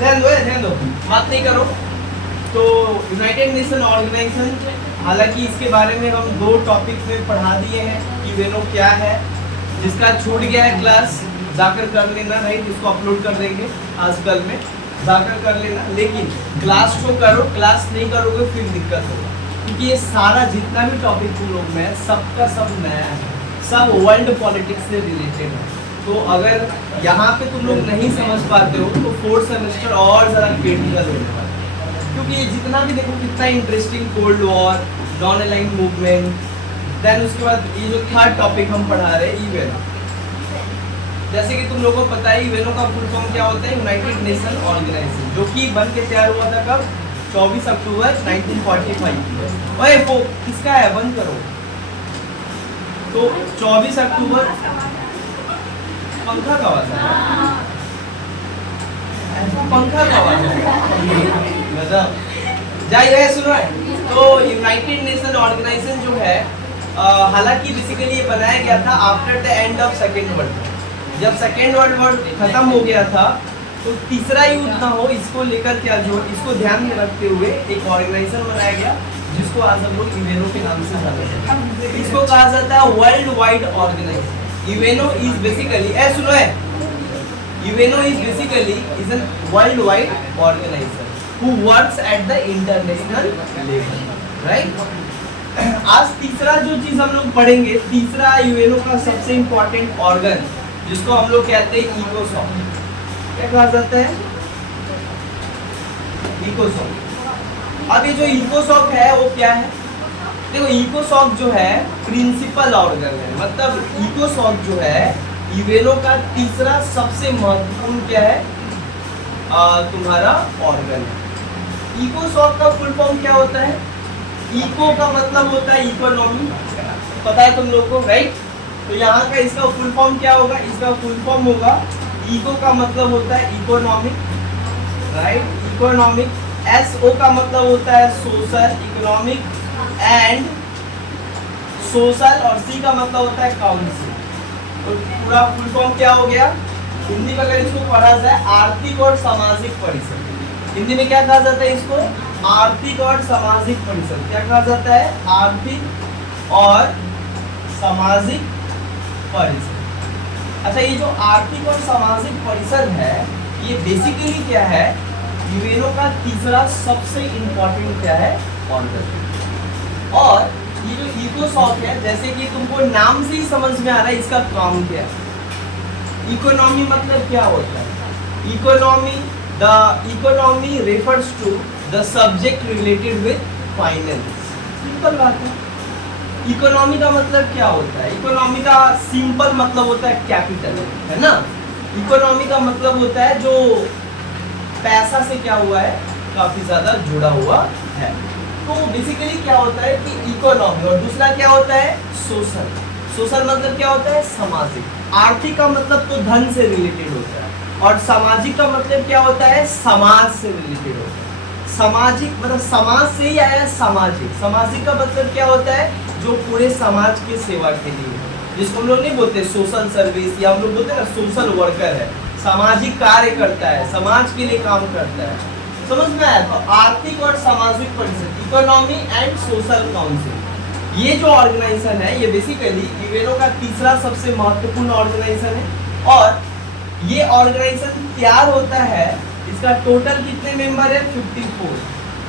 ध्यान दो, बात नहीं करो। तो यूनाइटेड नेशन ऑर्गेनाइजेशन, हालांकि इसके बारे में हम 2 टॉपिक में पढ़ा दिए हैं कि यूएनओ क्या है। जिसका छूट गया है क्लास जाकर कर लेना, राइट, इसको अपलोड कर देंगे आज कल में, जाकर कर लेना। लेकिन क्लास को करो, क्लास नहीं करोगे फिर दिक्कत होगा, क्योंकि ये सारा जितना भी टॉपिक तुम लोग में है सबका सब नया है, सब वर्ल्ड पॉलिटिक्स से रिलेटेड है। तो अगर यहाँ पे तुम लोग नहीं समझ पाते हो तो 4th सेमेस्टर और ज़्यादा क्रिटिकल होने वाला है, क्योंकि ये जितना भी देखो कितना interesting, cold war, non aligned movement, then उसके बाद ये जो 3rd टॉपिक हम पढ़ा रहे हैं यूएनओ। जैसे कि तुम लोगों को पता है यूएनओ का फुल फॉर्म क्या होता है, यूनाइटेड नेशन ऑर्गेनाइजेशन, जो कि बन के तैयार हुआ था कब, 24 अक्टूबर 1945। ओए वो किसका है, बंद करो। तो 24 अक्टूबर, पंखा का आवाज है, ऐसा पंखा का आवाज है, मतलब जाइए सुनो है। तो यूनाइटेड नेशन ऑर्गेनाइजेशन जो है, हालांकि बेसिकली ये बनाया गया था after the end of second world war. जब सेकेंड वर्ल्ड वॉर खत्म हो गया था तो तीसरा युद्ध ना हो, इसको लेकर क्या जो इसको ध्यान में रखते हुए एक ऑर्गेनाइजेशन बनाया गया, जिसको आज हम लोग यूएनओ के नाम से जानते हैं। इसको कहा जाता है world wide organisation. UNO is basically, सुनो है, UNO is basically is an world wide organisation who works at the international level, right. आज तीसरा जो चीज हम लोग पढ़ेंगे, तीसरा यूएनओ का सबसे इंपॉर्टेंट ऑर्गन, जिसको हम लोग कहते हैं इकोसॉक। क्या कहा जाता है, इकोसॉक। अब ये जो इकोसॉक है वो क्या है, देखो इकोसॉक जो है प्रिंसिपल ऑर्गन है, मतलब इकोसॉक जो है यूएनओ का तीसरा सबसे महत्वपूर्ण क्या है, तुम्हारा ऑर्गन है। इकोसॉक का फुल फॉर्म क्या होता है, इको का मतलब होता है इकोनॉमी, पता है तुम लोग को, राइट। तो यहाँ का इसका फुल फॉर्म क्या होगा, इसका फुल फॉर्म होगा, इको का मतलब होता है इकोनॉमिक, राइट, इकोनॉमिक। एसओ का मतलब होता है सोशल, इकोनॉमिक एंड सोशल, और सी का मतलब होता है काउंसिल। तो पूरा फुल फॉर्म क्या हो गया, हिंदी में अगर इसको पढ़ा जाए आर्थिक और सामाजिक परिषद। हिंदी में क्या कहा जाता है इसको, आर्थिक और सामाजिक परिषद। क्या कहा जाता है, आर्थिक और सामाजिक परिषद। अच्छा, ये जो आर्थिक और सामाजिक परिषद है, ये बेसिकली क्या है, यूएनओ का तीसरा सबसे इंपॉर्टेंट क्या है, ऑर्गन। और ये जो इकोसॉक है, जैसे कि तुमको नाम से ही समझ में आ रहा है इसका काम क्या है। इकोनॉमी मतलब क्या होता है, economy, the economy refers to the subject related with finance. Simple बात है। इकोनॉमी का मतलब क्या होता है, इकोनॉमी का सिंपल मतलब होता है कैपिटल, है ना। इकोनॉमी का मतलब होता है जो पैसा से क्या हुआ है, काफी ज्यादा जुड़ा हुआ है। तो बेसिकली क्या होता है कि इकोनॉमी, और दूसरा क्या होता है, सोशल। सोशल मतलब क्या होता है, सामाजिक। आर्थिक का मतलब तो धन से रिलेटेड होता है, और सामाजिक का मतलब क्या होता है, समाज से रिलेटेड होता है। सामाजिक मतलब समाज से ही आया है सामाजिक। सामाजिक का मतलब क्या होता है, जो पूरे समाज की सेवा के लिए, जिसको हम लोग नहीं बोलते सोशल सर्विस, या हम लोग बोलते हैं ना सोशल वर्कर है, सामाजिक कार्य करता है, समाज के लिए काम करता है। समझ में आया। तो आर्थिक और सामाजिक परिषद, इकोनॉमी एंड सोशल काउंसिल, ये जो ऑर्गेनाइजेशन है, ये बेसिकली यूएनओ का तीसरा सबसे महत्वपूर्ण ऑर्गेनाइजेशन है। और ये ऑर्गेनाइजेशन तैयार होता है, इसका टोटल कितने मेंबर है, 54।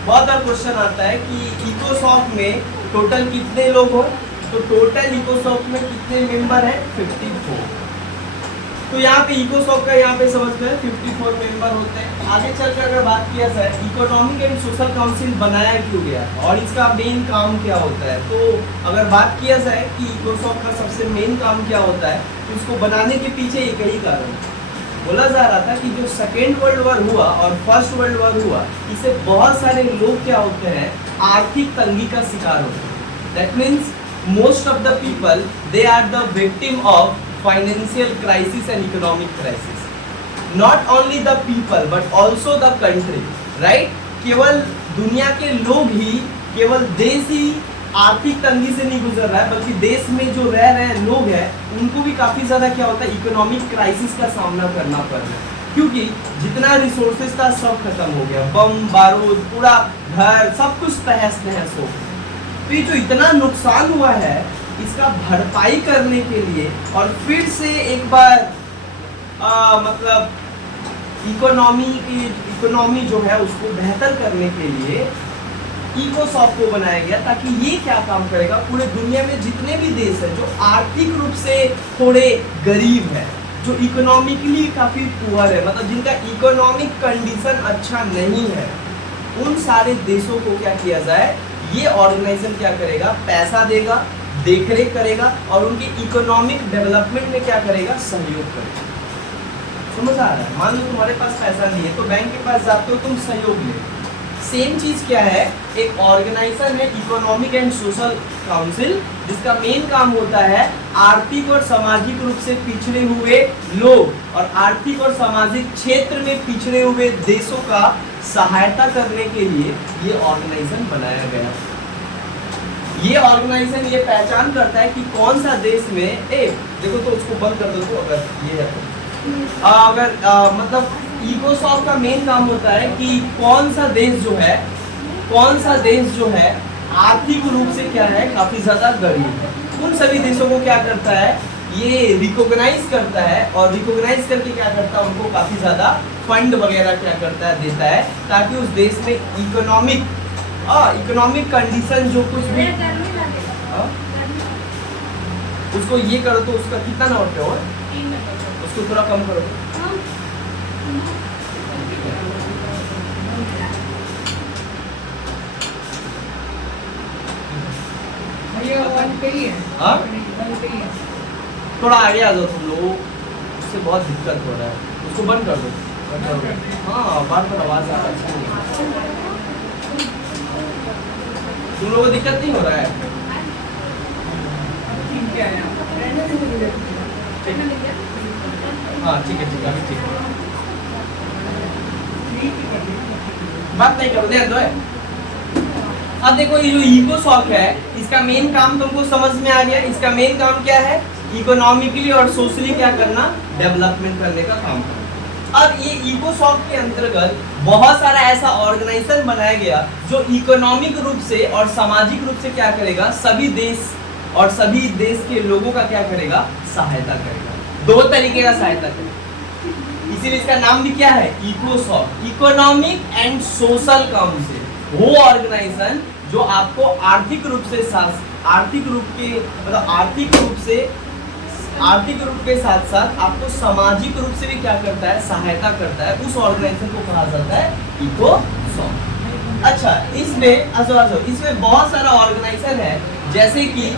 बहुत बार क्वेश्चन आता है कि इकोसॉक में टोटल कितने लोग हो, तो टोटल इकोसॉक में कितने मेंबर है, 54। तो यहाँ पे इकोसॉक का यहाँ पे समझ में 54 मेंबर होते हैं। आगे चलकर अगर बात किया जाए इकोनॉमिक एंड सोशल काउंसिल बनाया क्यों गया और इसका मेन काम क्या होता है, तो अगर बात किया जाए कि इकोसॉक का सबसे मेन काम क्या होता है, तो इसको बनाने के पीछे एक ही कारण है। बोला जा रहा था कि जो सेकेंड वर्ल्ड वॉर हुआ और फर्स्ट वर्ल्ड वॉर हुआ, इससे बहुत सारे लोग क्या होते हैं, आर्थिक तंगी का शिकार होते हैं। That means most of the people they are the victim of financial crisis and economic crisis. Not only the people but also the country, right. केवल दुनिया के लोग ही, केवल देश ही आर्थिक तंगी से नहीं गुजर रहा है, बल्कि देश में जो रह रहे लोग हैं उनको भी काफी ज्यादा क्या होता है, इकोनॉमिक क्राइसिस का सामना करना पड़ रहा है। क्योंकि जितना रिसोर्सेज था सब खत्म हो गया, बम बारूद पूरा घर सब कुछ तहस नहस हो गया। तो ये जो इतना नुकसान हुआ है इसका भरपाई करने के लिए और फिर से एक बार मतलब इकोनॉमी जो है उसको बेहतर करने के लिए इकोसॉफ्ट को बनाया गया, ताकि ये क्या काम करेगा, पूरे दुनिया में जितने भी देश है जो आर्थिक रूप से थोड़े गरीब है, जो इकोनॉमिकली काफी पुअर है, मतलब जिनका इकोनॉमिक कंडीशन अच्छा नहीं है, उन सारे देशों को क्या किया जाए, ये ऑर्गेनाइजेशन क्या करेगा, पैसा देगा, देखरेख करेगा और उनके इकोनॉमिक डेवलपमेंट में क्या करेगा, सहयोग करेगा। समझ आ रहा है? मान लो तुम्हारे पास पैसा नहीं है तो बैंक के पास जाते हो, तुम सहयोग ले। सेम चीज क्या है, एक ऑर्गेनाइजेशन है इकोनॉमिक एंड सोशल काउंसिल, जिसका मेन काम होता है आर्थिक और सामाजिक रूप से पिछड़े हुए लोग और आर्थिक और सामाजिक क्षेत्र में पिछड़े हुए देशों का सहायता करने के लिए ये ऑर्गेनाइजेशन बनाया गया। ये ऑर्गेनाइजेशन ये पहचान करता है कि कौन सा देश में देखो तो उसको बंद कर दो, तो अगर ये है अगर मतलब इकोसॉफ्ट का मेन काम होता है कि कौन सा देश जो है आर्थिक रूप से क्या है, काफी ज्यादा गरीब है, उन सभी देशों को क्या करता है, ये रिकॉग्नाइज करता है और रिकॉग्नाइज करके क्या करता है, उनको काफी ज्यादा फंड वगैरह क्या करता है, देता है, ताकि उस देश में इकोनॉमिक कंडीशन जो कुछ भी उसको ये करो तो उसका कितना नंबर पे हो, उसको थोड़ा कम करो। हाँ? थोड़ा आगे आ जाओ तुम लोग, उससे बहुत दिक्कत हो रहा है, उसको बंद कर दो। हाँ, बार बार आवाज आ रहा है, तुम लोगों को दिक्कत नहीं हो रहा है? हाँ ठीक है, अभी ठीक है, बात नहीं करो, ध्यान दो। अब देखो ये जो इकोसॉफ्ट है इसका मेन काम तुमको समझ में आ गया, इसका मेन काम क्या है, इकोनॉमिकली और सोशली क्या करना, डेवलपमेंट करने का काम करना। अब ये इकोसॉफ्ट के अंतर्गत बहुत सारा ऐसा ऑर्गेनाइजेशन बनाया गया जो इकोनॉमिक रूप से और सामाजिक रूप से क्या करेगा, सभी देश के लोगों का क्या करेगा, सहायता करेगा, दो तरीके का सहायता करेगा। इसीलिए इसका नाम भी क्या है, इकोसॉफ्ट, इकोनॉमिक एंड सोशल काउंसिल। वो ऑर्गेनाइजेशन जो आपको आर्थिक रूप के साथ साथ आपको सामाजिक रूप से भी क्या करता है, सहायता करता है, उस ऑर्गेनाइजेशन को कहा जाता है इकोसॉफ्ट। अच्छा, इसमें बहुत सारा ऑर्गेनाइजेशन है, जैसे कि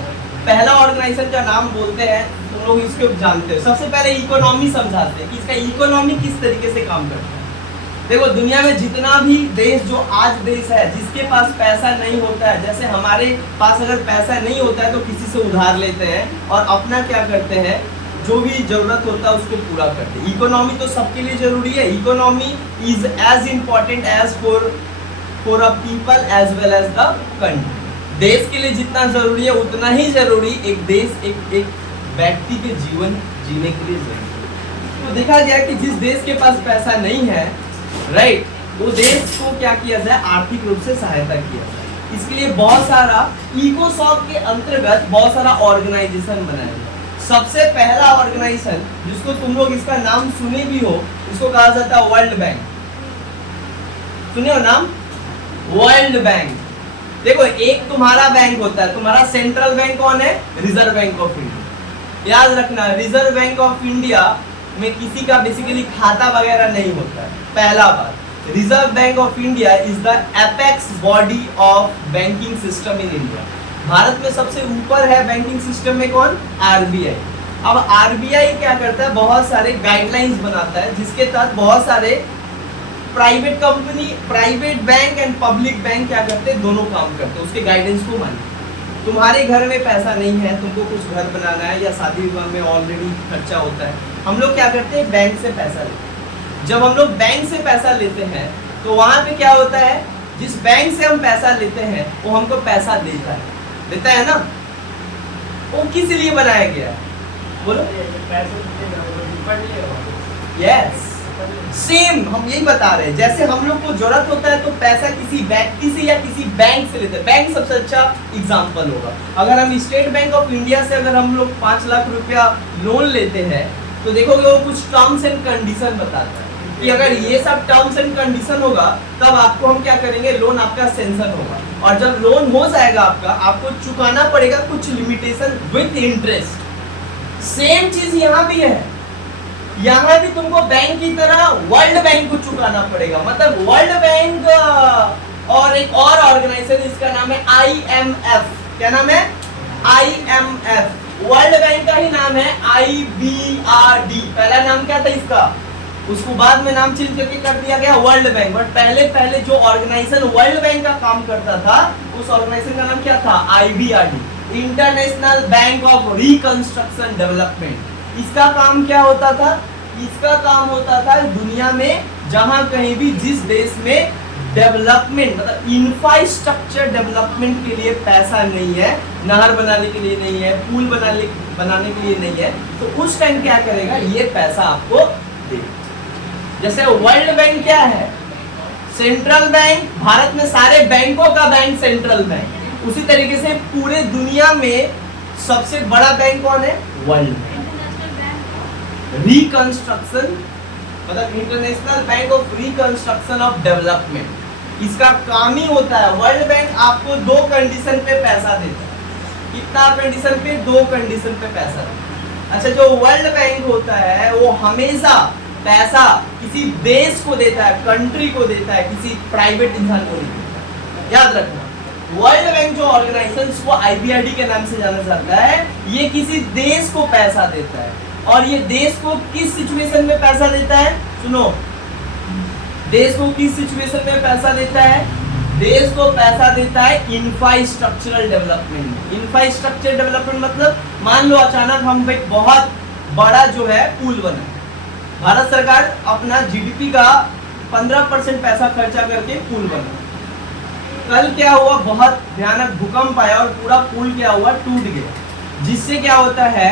पहला ऑर्गेनाइजेशन का नाम बोलते हैं, तुम लोग इसको जानते हो। सबसे पहले इकोनॉमी समझाते हैं कि इसका इकोनॉमी किस तरीके से काम करता है। देखो दुनिया में जितना भी देश, जो आज देश है जिसके पास पैसा नहीं होता है, जैसे हमारे पास अगर पैसा नहीं होता है तो किसी से उधार लेते हैं और अपना क्या करते हैं, जो भी जरूरत होता है उसको पूरा करते हैं। इकोनॉमी तो सबके लिए जरूरी है, economy is as important as for a people as well as the country. देश के लिए जितना जरूरी है उतना ही जरूरी एक देश, एक व्यक्ति के जीवन जीने के लिए जरूरी। तो देखा गया कि जिस देश के पास पैसा नहीं है, राइट, वो देश को क्या किया जाए, आर्थिक रूप से सहायता किया जाए। इसके लिए बहुत सारा इकोसॉफ्ट के अंतर्गत बहुत सारा ऑर्गेनाइजेशन बनाया गया। सबसे पहला ऑर्गेनाइजेशन जिसको तुम लोग इसका नाम सुने भी हो, इसको कहा जाता है वर्ल्ड बैंक। सुने हो नाम, वर्ल्ड बैंक। देखो एक तुम्हारा बैंक होता है, तुम्हारा सेंट्रल बैंक कौन है, रिजर्व बैंक ऑफ इंडिया। याद रखना, रिजर्व बैंक ऑफ इंडिया में किसी का बेसिकली खाता वगैरह नहीं होता है। पहला बात, reserve bank of India is the apex body of banking system in India. Bharat में सबसे ऊपर है बैंकिंग सिस्टम में कौन, आरबीआई। अब आरबीआई क्या करता है, बहुत सारे गाइडलाइंस बनाता है, जिसके तहत बहुत सारे private company, private bank and public bank क्या करते हैं, दोनों काम करते हैं, उसके गाइडेंस को मानिए। तुम्हारे घर में पैसा नहीं है, तुमको कुछ घर बनाना है या शादी विवाह में ऑलरेडी खर्चा होता है, हम लोग क्या करते हैं, बैंक से पैसा लेते हैं। जब हम लोग बैंक से पैसा लेते हैं तो वहां पे क्या होता है, जिस बैंक से हम पैसा लेते हैं वो हमको पैसा देता है ना। वो किस लिए बनाया गया है, बोलो। यस, सेम हम यही बता रहे हैं, जैसे हम लोग को जरूरत होता है तो पैसा किसी व्यक्ति से या किसी बैंक से लेते हैं। बैंक सबसे अच्छा एग्जांपल होगा। अगर हम स्टेट बैंक ऑफ इंडिया से अगर हम लोग 5 लाख रुपया लोन लेते हैं तो देखोगे वो कुछ टर्म्स एंड कंडीशन बताता है कि अगर ये सब टर्म्स एंड कंडीशन होगा तब आपको हम क्या करेंगे, लोन आपका सैंक्शन होगा। और जब लोन हो जाएगा आपका, आपको चुकाना पड़ेगा कुछ लिमिटेशन विद इंटरेस्ट। सेम चीज यहाँ भी है, यहाँ भी तुमको बैंक की तरह वर्ल्ड बैंक को चुकाना पड़ेगा। मतलब वर्ल्ड बैंक और एक और ऑर्गेनाइजेशन, इसका नाम है IMF। क्या नाम है? IMF। वर्ल्ड बैंक का ही नाम है IBRD। पहला नाम क्या था इसका, उसको बाद में नाम चेंज करके कर दिया गया वर्ल्ड बैंक। बट पहले जो ऑर्गेनाइजेशन वर्ल्ड बैंक का काम करता था उस ऑर्गेनाइजेशन का नाम क्या था? IBRD, international bank of reconstruction development. इसका काम क्या होता था? इसका काम होता था दुनिया में जहां कहीं भी जिस देश में डेवलपमेंट मतलब इंफ्रास्ट्रक्चर डेवलपमेंट के लिए पैसा नहीं है, नहर बनाने के लिए नहीं है, पुल बनाने के लिए नहीं है, तो उस टाइम क्या करेगा, ये पैसा आपको देगा। जैसे वर्ल्ड बैंक क्या है? सेंट्रल बैंक, भारत में सारे बैंकों का बैंक सेंट्रल बैंक। उसी तरीके से पूरे दुनिया में सबसे बड़ा बैंक कौन है? World bank. रिकंस्ट्रक्शन मतलब international bank of reconstruction of development, इसका काम ही होता है। वर्ल्ड बैंक आपको 2 कंडीशन पे पैसा देता है। कितना कंडीशन पे? 2 कंडीशन पे पैसा देता है। अच्छा, जो वर्ल्ड बैंक होता है वो हमेशा पैसा किसी देश को देता है, कंट्री को देता है, किसी प्राइवेट इंसान को नहीं देता। याद रखना, वर्ल्ड बैंक जो ऑर्गेनाइजेशन को IBRD के नाम से जाना जाता है, ये किसी देश को पैसा देता है। और ये देश को किस सिचुएशन में पैसा देता है? सुनो, देश को किस सिचुएशन में पैसा देता है? देश को पैसा देता है इंफ्रास्ट्रक्चरल डेवलपमेंट। इंफ्रास्ट्रक्चर डेवलपमेंट मतलब मान लो अचानक हम एक बहुत बड़ा जो है पुल बना, भारत सरकार अपना GDP का 15% पैसा खर्चा करके पुल बना। कल क्या हुआ, बहुत भयानक भूकंप आया और पूरा पुल क्या हुआ, टूट गया, जिससे क्या होता है,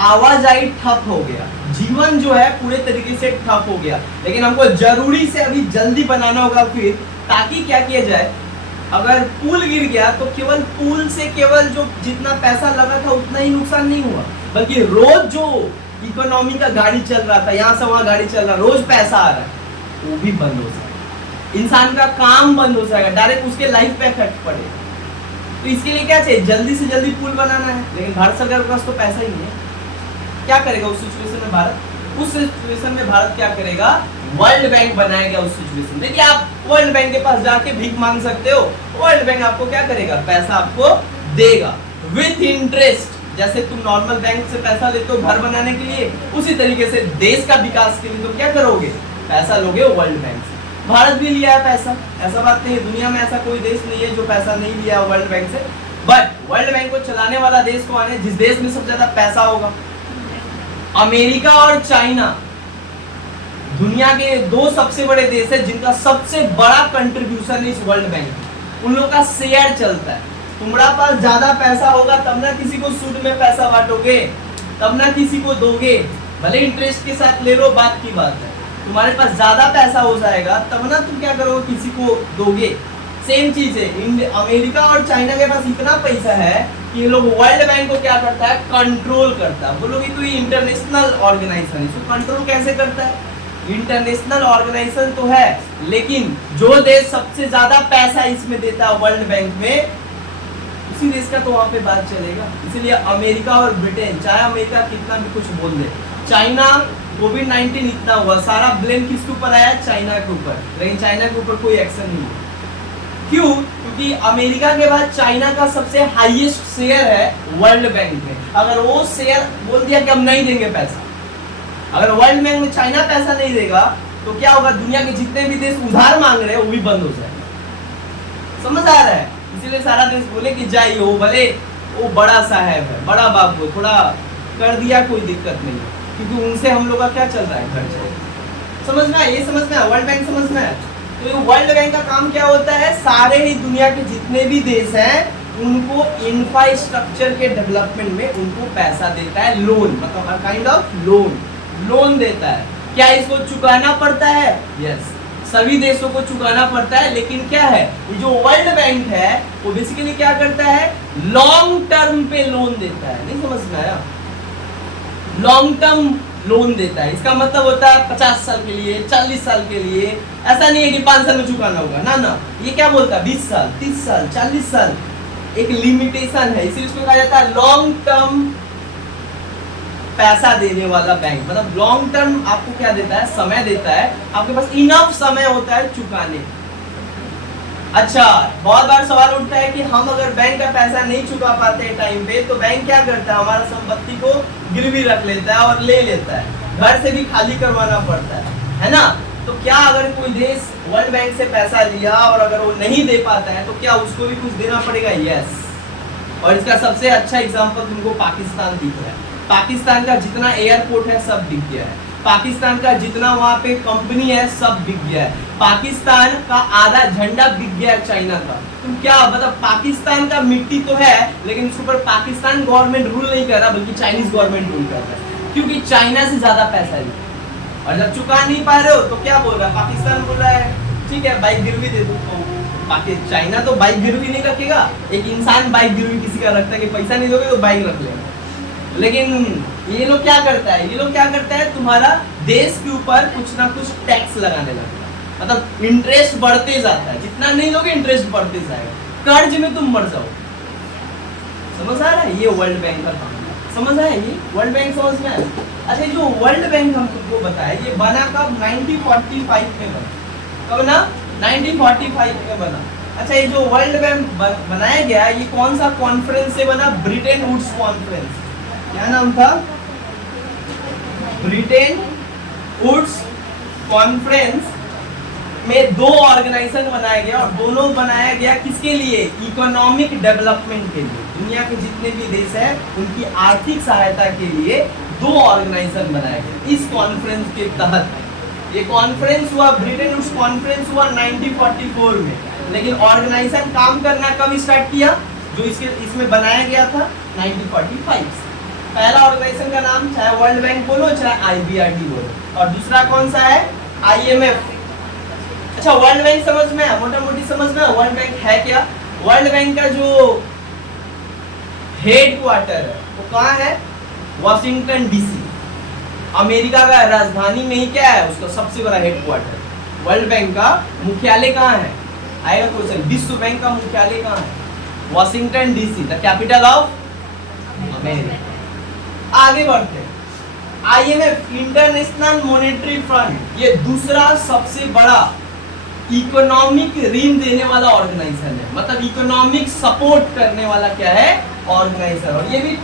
आवाजाही ठप हो गया, जीवन जो है पूरे तरीके से ठप हो गया। लेकिन हमको जरूरी से अभी जल्दी बनाना होगा फिर, ताकि क्या किया जाए, अगर पुल गिर गया तो केवल पुल से केवल जो जितना पैसा लगा था उतना ही नुकसान नहीं हुआ, बल्कि रोज जो इकोनॉमी का गाड़ी चल रहा था, यहाँ से वहाँ गाड़ी चल रहा, रोज पैसा आ रहा है, वो भी बंद हो जाएगा। इंसान का काम बंद हो जाएगा, डायरेक्ट उसके लाइफ पे इफेक्ट पड़ेगा। तो इसके लिए क्या चाहिए, जल्दी से जल्दी पुल बनाना है, लेकिन भारत सरकार के पास तो पैसा ही नहीं है। क्या करेगा उस सिचुएशन में भारत? उस सिचुएशन में भारत क्या करेगा, वर्ल्ड बैंक बनाएगा उस सिचुएशन में। देखिए, आप वर्ल्ड बैंक के पास जाके भीख मांग सकते हो, वर्ल्ड बैंक आपको क्या करेगा, पैसा आपको देगा विथ इंटरेस्ट। जैसे तुम नॉर्मल बैंक से पैसा लेते हो घर बनाने के लिए, उसी तरीके से देश का विकास के लिए तुम क्या करोगे, पैसा लोगे वर्ल्ड बैंक से। भारत भी लिया है पैसा, ऐसा बात नहीं है, दुनिया में ऐसा कोई देश नहीं है जो पैसा नहीं लिया वर्ल्ड बैंक से। बट वर्ल्ड बैंक को चलाने वाला देश कौन है? जिस देश में सबसे ज्यादा पैसा होगा। अमेरिका और चाइना दुनिया के 2 सबसे बड़े देश है जिनका सबसे बड़ा कंट्रीब्यूशन इस वर्ल्ड बैंक। उन लोग का शेयर चलता है। तुम्हारा पास ज्यादा पैसा होगा तब ना किसी को सूद में पैसा बांटोगे, तब ना किसी को दोगे, भले इंटरेस्ट के साथ ले लो, बात की बात है। तुम्हारे पास ज्यादा पैसा हो जाएगा तब ना तुम क्या करोगे, किसी को दोगे। सेम चीज है, अमेरिका और चाइना के पास इतना पैसा है कि ये लोग वर्ल्ड बैंक को क्या करता है, कंट्रोल करता है। बोलोगे तो ये इंटरनेशनल ऑर्गेनाइजेशन है, इसको कंट्रोल कैसे करता है? इंटरनेशनल ऑर्गेनाइजेशन तो है, लेकिन जो देश सबसे ज्यादा पैसा इसमें देता है वर्ल्ड बैंक में, उसी देश का तो वहां पे बात चलेगा। इसीलिए अमेरिका और ब्रिटेन, चाहे अमेरिका कितना भी कुछ बोल दे, चाइना कोविड-19 इतना हुआ, सारा ब्लेम किसके ऊपर आया, चाइना के ऊपर, लेकिन चाइना के ऊपर कोई एक्शन नहीं हुआ। क्यों? क्योंकि अमेरिका के बाद चाइना का सबसे हाईएस्ट शेयर है वर्ल्ड बैंक में। अगर वो शेयर बोल दिया कि हम नहीं देंगे पैसा, अगर वर्ल्ड बैंक में चाइना पैसा नहीं देगा तो क्या होगा, दुनिया के जितने भी देश उधार मांग रहे हैं वो भी बंद हो जाएगा। समझ आ रहा है? इसीलिए सारा देश बोले कि जाइए, वो भले वो बड़ा साहब है, बड़ा बाबू, थोड़ा कर दिया कोई दिक्कत नहीं, क्योंकि उनसे हम लोग का क्या चल रहा है, खर्चा। समझ में आया? ये समझ में आया? वर्ल्ड बैंक समझ में आया? तो वर्ल्ड बैंक का काम क्या होता है, सारे ही दुनिया के जितने भी देश हैं उनको इंफ्रास्ट्रक्चर के डेवलपमेंट में उनको पैसा देता है, लोन, मतलब काइंड ऑफ लोन देता है। क्या इसको चुकाना पड़ता है? यस, सभी देशों को चुकाना पड़ता है। लेकिन क्या है, ये जो वर्ल्ड बैंक है वो बेसिकली क्या करता है, लॉन्ग टर्म पे लोन देता है। नहीं समझ में आया? लॉन्ग टर्म लोन देता है, इसका मतलब होता है 50 साल के लिए, 40 साल के लिए। ऐसा नहीं है कि 5 साल में चुकाना होगा, ना ना, ये क्या बोलता है 20 साल, 30 साल, 40 साल, एक लिमिटेशन है। इसीलिए इसको कहा जाता है लॉन्ग टर्म पैसा देने वाला बैंक। मतलब लॉन्ग टर्म आपको क्या देता है, समय देता है, आपके पास इनफ समय होता है चुकाने। अच्छा, बहुत बार सवाल उठता है कि हम अगर बैंक का पैसा नहीं चुका पाते टाइम पे तो बैंक क्या करता है, हमारा संपत्ति को गिरवी रख लेता है और ले लेता है, घर से भी खाली करवाना पड़ता है ना। तो क्या अगर कोई देश वर्ल्ड बैंक से पैसा लिया और अगर वो नहीं दे पाता है तो क्या उसको भी कुछ देना पड़ेगा? यस। और इसका सबसे अच्छा एग्जांपल तुमको पाकिस्तान दिख रहा है। पाकिस्तान का जितना एयरपोर्ट है सब बिक गया है, पाकिस्तान का जितना वहाँ पे कंपनी है सब बिक गया है, पाकिस्तान का आधा झंडा बिक गया है चाइना का। तुम क्या मतलब, पाकिस्तान का मिट्टी तो है लेकिन उसके ऊपर पाकिस्तान गवर्नमेंट रूल नहीं कर रहा बल्कि चाइनीज गवर्नमेंट रूल कर रहा है, क्योंकि चाइना से ज्यादा पैसा है। और जब चुका नहीं पा रहे हो तो क्या बोल रहा है, पाकिस्तान बोल रहा है ठीक है बाइक गिरवी दे दो। बाकी चाइना तो बाइक गिरवी नहीं रखेगा, एक इंसान बाइक गिरवी किसी का रखता है कि पैसा नहीं दोगे तो बाइक रख लेगा। लेकिन ये लोग क्या करता है, ये लोग क्या करता है, तुम्हारा देश के ऊपर कुछ ना कुछ टैक्स लगाने लगता है, मतलब इंटरेस्ट बढ़ते जाता है, जितना नहीं लोगे इंटरेस्ट बढ़ते जाएगा, कर्ज में तुम मर जाओ। समझ आ रहा है? ये वर्ल्ड बैंक का काम है। समझ आया? ये वर्ल्ड बैंक समझ में आया? अच्छा, जो वर्ल्ड बैंक हम तुमको बताया ये बना कब? 1945 में बना। कब ना? 1945 में बना। अच्छा, ये जो वर्ल्ड बैंक बनाया गया ये कौन सा कॉन्फ्रेंस से बना? Bretton Woods conference. क्या नाम था? ब्रिटेन वुड्स कॉन्फ्रेंस में दो ऑर्गेनाइजेशन बनाया गया और दोनों बनाया गया किसके लिए? इकोनॉमिक डेवलपमेंट के लिए। दुनिया के जितने भी देश हैं उनकी आर्थिक सहायता के लिए दो ऑर्गेनाइजेशन बनाया गया इस कॉन्फ्रेंस के तहत। ये कॉन्फ्रेंस हुआ, ब्रिटेन वुड्स कॉन्फ्रेंस हुआ 1944 में, लेकिन ऑर्गेनाइजेशन काम करना कब स्टार्ट किया? जो इसमें बनाया गया था 1945 से। पहला ऑर्गेनाइजेशन का नाम चाहे वर्ल्ड बैंक बोलो चाहे IBRD बोलो, और दूसरा कौन सा है? IMF। अच्छा, वर्ल्ड बैंक समझ में है, मोटा मोटी समझ में है वर्ल्ड बैंक है क्या? वर्ल्ड बैंक का जो हेड क्वार्टर है वो कहाँ है? वॉशिंगटन DC, अमेरिका का राजधानी में ही क्या है उसका सबसे बड़ा हेड क्वार्टर। वर्ल्ड बैंक का मुख्यालय कहाँ है? आएगा क्वेश्चन। विश्व बैंक का मुख्यालय कहाँ है? Washington DC, the capital of America. आगे बढ़ते हैं। IMF, इंटरनेशनल मॉनेटरी फंड, ये दूसरा सबसे बड़ा इकोनॉमिक ऋण देने वाला ऑर्गेनाइजेशन है, मतलब इकोनॉमिक सपोर्ट करने वाला क्या है? ऑर्गेनाइजेशन। और ये भी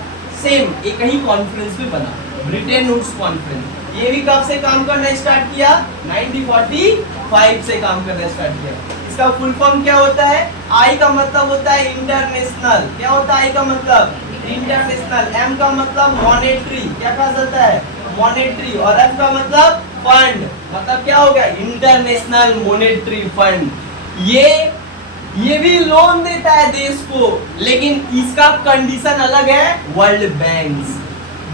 सेम एक ही कॉन्फ्रेंस में बना, ब्रिटेन वुड्स कॉन्फ्रेंस। ये भी कब से काम करना स्टार्ट किया? 1945 से काम करना स्टार्ट किया। इसका फुल फॉर्म क्या होता है? आई का मतलब होता है इंटरनेशनल। क्या होता है आई का मतलब? इंटरनेशनल। एम का मतलब मॉनेटरी, क्या कहा जाता है? मॉनेटरी। और एफ का मतलब फंड, मतलब क्या हो गया? International monetary fund. ये भी लोन देता है देश को, लेकिन इसका कंडीशन अलग है। वर्ल्ड बैंक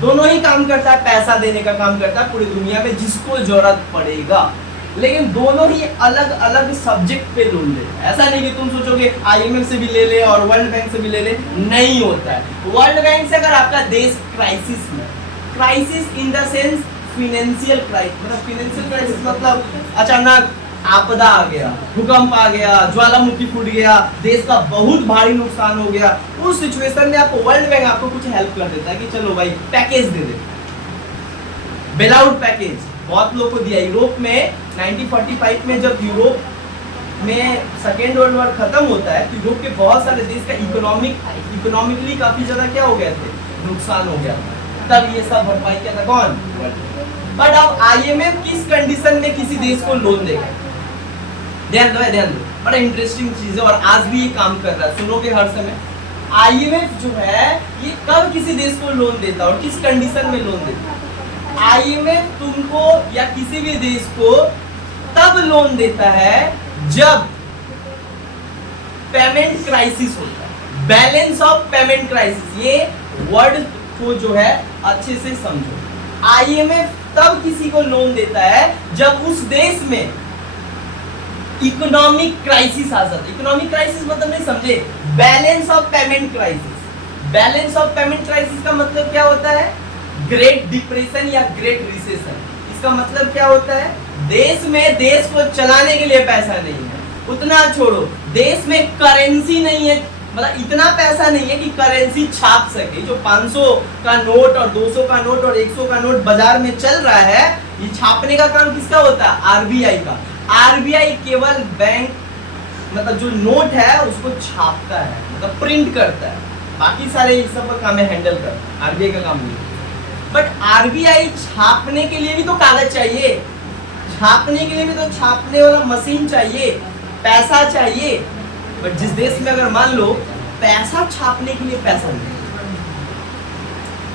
दोनों ही काम करता है, पैसा देने का काम करता है पूरी दुनिया में जिसको जरूरत पड़ेगा, लेकिन दोनों ही अलग अलग सब्जेक्ट पे लोन देते हैं। ऐसा नहीं कि तुम सोचोगे IMF से भी ले ले और वर्ल्ड बैंक से भी ले ले, नहीं होता है। वर्ल्ड बैंक से अगर आपका देश क्राइसिस में, crisis in the sense financial crisis, मतलब फाइनेंशियल क्राइसिस मतलब अचानक आपदा आ गया, भूकंप आ गया, ज्वालामुखी फूट गया, देश का बहुत भारी नुकसान हो गया, उस सिचुएशन में आपको वर्ल्ड बैंक आपको कुछ हेल्प कर देता है कि चलो भाई पैकेज दे दे, बेल आउट पैकेज बहुत लोगों को दिया। यूरोप में 1945 में जब यूरोप में सेकेंड वर्ल्ड वॉर खत्म होता है तो यूरोप के बहुत सारे देश का इकोनॉमिकली काफी ज्यादा क्या हो गए थे? नुकसान हो गया, तब ये सब भरपाई किया था कौन? बट अब IMF किस कंडीशन में किसी देश को लोन देगा? ध्यान दो, बड़ा इंटरेस्टिंग चीज है और आज भी ये काम कर रहा है, सुनोगे हर समय। IMF जो है ये कब किसी देश को लोन देता है और किस कंडीशन में लोन देता है? IMF तुमको या किसी भी देश को तब लोन देता है जब पेमेंट क्राइसिस होता है, बैलेंस ऑफ पेमेंट क्राइसिस। ये वर्ड को जो है अच्छे से समझो। IMF तब किसी को लोन देता है जब उस देश में इकोनॉमिक क्राइसिस आ जाता है। इकोनॉमिक क्राइसिस मतलब नहीं समझे, balance of payment crisis. Balance of payment crisis का मतलब क्या होता है, ग्रेट डिप्रेशन या ग्रेट रिसेशन। इसका मतलब क्या होता है, देश में देश को चलाने के लिए पैसा नहीं है, उतना छोड़ो, देश में करेंसी नहीं है, मतलब इतना पैसा नहीं है कि करेंसी छाप सके। जो 500 का नोट और 200 का नोट और 100 का नोट बाजार में चल रहा है, ये छापने का काम किसका होता है, आरबीआई का। आरबीआई केवल बैंक मतलब जो नोट है उसको छापता है, मतलब प्रिंट करता है, बाकी सारे इस सब का काम है हैंडल करता है, आरबीआई का काम नहीं। बट आरबीआई छापने के लिए भी तो कागज चाहिए, छापने के लिए भी तो छापने वाला मशीन चाहिए, पैसा चाहिए। बट जिस देश में अगर मान लो पैसा छापने के लिए पैसा नहीं,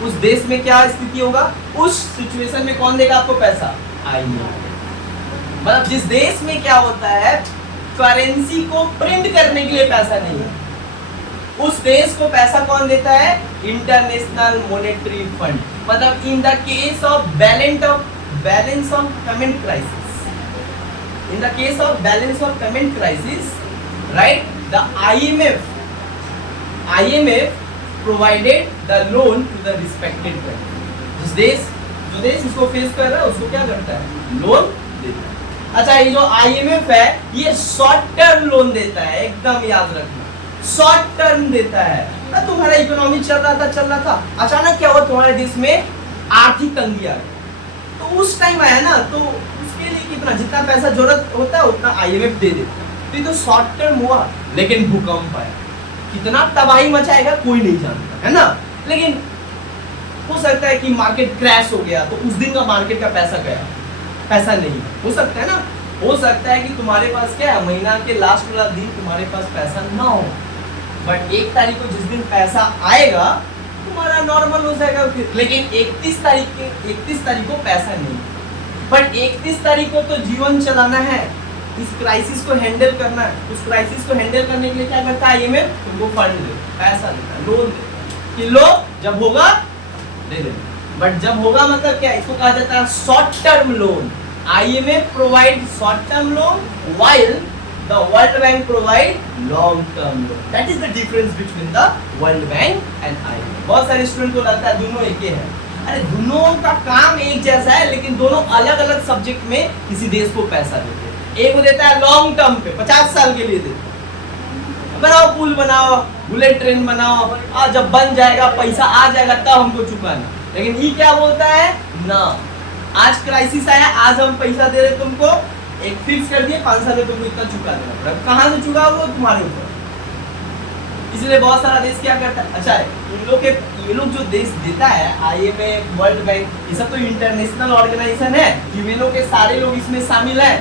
उस देश में क्या स्थिति होगा, उस सिचुएशन में कौन देगा आपको पैसा, आईएमएफ। मतलब जिस देश में क्या होता है, करेंसी को प्रिंट करने के लिए पैसा नहीं है, उस देश को पैसा कौन देता है, इंटरनेशनल मॉनेटरी फंड। मतलब in the case of balance of payment crisis, in the case of balance of payment crisis, right, the IMF provided the loan to the respected country। जो देश इसको फेस कर रहा है उसको क्या करता है, लोन देता है। अच्छा, ये जो IMF है ये शॉर्ट टर्म लोन देता है, एकदम याद रखना, शॉर्ट टर्म देता है ना। तुम्हारा इकोनॉमी चल रहा था, अचानक क्या हुआ, तुम्हारे देश में आर्थिक तंगी आ गई, तो उस टाइम आया ना, तो उसके लिए कितना, जितना पैसा जरूरत होता है उतना IMF दे देता है। तो ये तो शॉर्ट टर्म हुआ, लेकिन भूकंप आया, कितना तबाही मचाएगा कोई नहीं जानता, है ना। लेकिन हो सकता है कि मार्केट क्रैश हो गया, तो उस दिन का मार्केट का पैसा गया, पैसा नहीं हो सकता है ना। हो सकता है कि तुम्हारे पास क्या है, महीना के लास्ट वाला दिन तुम्हारे पास पैसा ना हो, बट 1 तारीख को जिस दिन पैसा आएगा तुम्हारा नॉर्मल हो जाएगा फिर। लेकिन 31 तारीख को पैसा नहीं, बट 31 तारीख को तो जीवन चलाना है, इस क्राइसिस को हैंडल करना है। उस क्राइसिस को हैंडल करने के लिए क्या करता है IMF, तुमको फंड दे, पैसा देता है, लोन देता है कि लो जब होगा दे दे। बट जब होगा मतलब क्या, इसको कहा जाता है short term loan. IMF provide short term loan while the World Bank provide long term loan। That is the difference between the World Bank and IMF। बहुत सारे स्टूडेंट को लगता है दोनों एक ही है, अरे दोनों का काम एक जैसा है, लेकिन दोनों अलग अलग सब्जेक्ट में किसी देश को पैसा देते हैं। एक को देता है लॉन्ग टर्म पे, 50 साल के लिए देता है, बनाओ पुल बनाओ, बुलेट ट्रेन बनाओ, जब बन जाएगा पैसा आ जाएगा तब हमको चुकाना। लेकिन ये क्या बोलता है ना, आज क्राइसिस आया, आज हम पैसा दे रहे तुमको, एक फिक्स कर दिए 5 साल में तुमको इतना चुका देना पड़ेगा, कहाँ से चुकाओगे तुम्हारे ऊपर। इसलिए बहुत सारा देश क्या करता है, अच्छा ये लोग जो देश देता है IMF, वर्ल्ड बैंक, ये सब तो इंटरनेशनल ऑर्गेनाइजेशन है, ये लोग के सारे लोग इसमें शामिल हैं।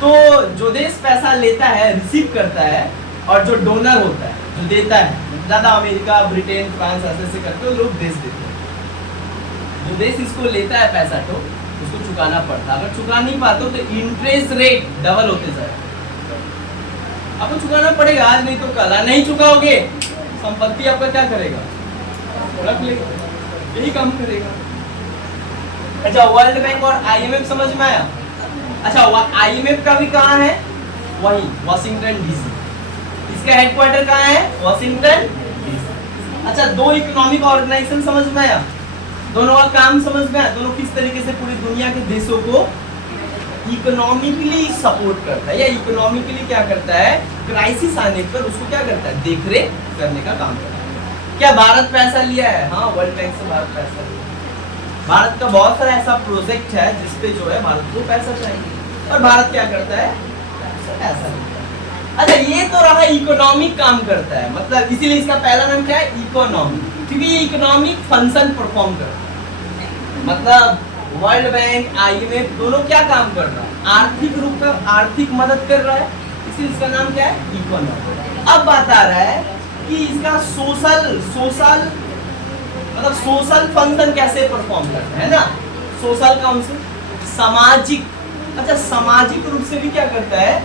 तो जो देश पैसा लेता है, रिसीव करता है, और जो डोनर होता है, जो देता है, ज्यादा अमेरिका, ब्रिटेन, फ्रांस ऐसे करके वो लोग देश देते हैं। जो देश इसको लेता है पैसा तो उसको चुकाना पड़ता है, अगर चुका नहीं पाते तो इंटरेस्ट रेट डबल होते जाए, आपको चुकाना पड़ेगा, आज नहीं तो कल। नहीं चुकाओगे संपत्ति आपका क्या करेगा, रख लेगा, यही काम करेगा। अच्छा, वर्ल्ड बैंक और IMF समझ में आया। अच्छा, IMF का भी कहाँ है, वही वॉशिंगटन DC, इसका हेडक्वार्टर कहाँ है, वॉशिंगटन DC। अच्छा, दो इकोनॉमिक ऑर्गेनाइजेशन समझ में आया, दोनों का काम समझ में आया, दोनों किस तरीके से पूरी दुनिया के देशों को इकोनॉमिकली सपोर्ट करता है, या इकोनॉमिकली क्या करता है, क्राइसिस आने पर उसको क्या करता है, देखरेख करने का काम करता है। क्या भारत पैसा लिया है, हाँ वर्ल्ड बैंक से भारत पैसा लिया। भारत का बहुत सारा ऐसा प्रोजेक्ट है जिसपे जो है भारत को पैसा चाहिए, और भारत क्या करता है, पैसा लेता है। अच्छा, ये तो रहा इकोनॉमिक काम करता है, मतलब इसीलिए इसका पहला नाम क्या है, इकोनॉमी, क्योंकि ये इकोनॉमिक फंक्शन परफॉर्म करता है। मतलब वर्ल्ड बैंक, IMF दोनों क्या काम कर रहा है, आर्थिक रूप में आर्थिक मदद कर रहा है, इसीलिए इसका नाम क्या है, इकोनॉमी। अब बात आ रहा है कि इसका सोशल मतलब सोशल फंक्शन कैसे परफॉर्म करता है ना, सोशल काउंसिल, सामाजिक। अच्छा, सामाजिक रूप से भी क्या करता है,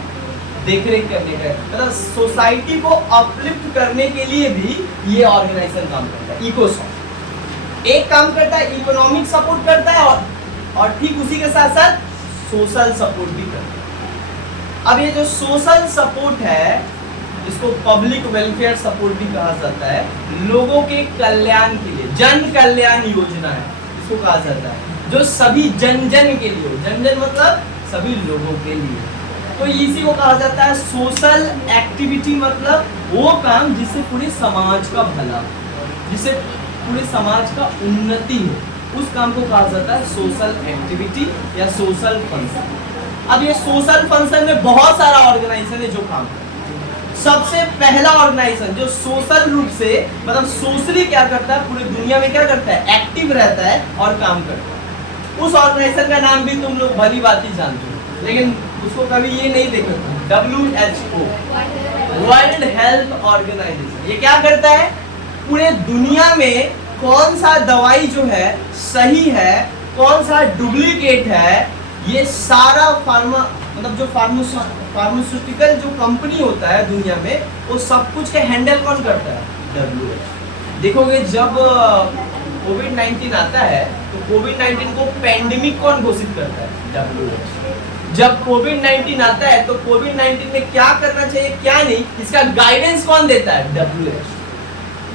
देखरेख करने का, मतलब सोसाइटी को अपलिफ्ट करने के लिए भी ये ऑर्गेनाइजेशन काम करता है, इकोसॉक। एक काम करता है इकोनॉमिक सपोर्ट करता है और ठीक उसी के साथ साथ सोशल सपोर्ट भी करता है। अब ये जो सोशल सपोर्ट है इसको पब्लिक वेलफेयर सपोर्ट भी कहा जाता है, लोगों के कल्याण के लिए, जन कल्याण योजना है इसको कहा जाता है, जो सभी जन जन के लिए हो, जन जन मतलब सभी लोगों के लिए। तो इसी को कहा जाता है सोशल एक्टिविटी, मतलब वो काम जिससे पूरे समाज का भला, जिससे पूरे समाज का उन्नति हो, उस काम को कहा जाता है सोशल एक्टिविटी या सोशल फंक्शन। अब ये सोशल फंक्शन में बहुत सारा ऑर्गेनाइजेशन है जो काम करता है। सबसे पहला ऑर्गेनाइजेशन जो सोशल रूप से मतलब सोशली क्या करता है, पूरी दुनिया में क्या करता है, एक्टिव रहता है और काम करता है, उस ऑर्गेनाइजेशन का नाम भी तुम लोग भली बात ही जानते हो, लेकिन उसको कभी ये नहीं देखो। WHO, वर्ल्ड हेल्थ ऑर्गेनाइजेशन, ये क्या करता है, पूरे दुनिया में कौन सा दवाई जो है सही है, कौन सा डुप्लीकेट है, ये सारा मतलब जो फार्मास्यूटिकल जो कंपनी होता है दुनिया में, वो सब कुछ के हैंडल कौन करता है, WHO। देखोगे जब कोविड-19 आता है तो कोविड-19 को पेंडेमिक कौन घोषित करता है, WHO। जब कोविड-19 आता है तो कोविड-19 में क्या करना चाहिए क्या नहीं, इसका गाइडेंस कौन देता है, WHO।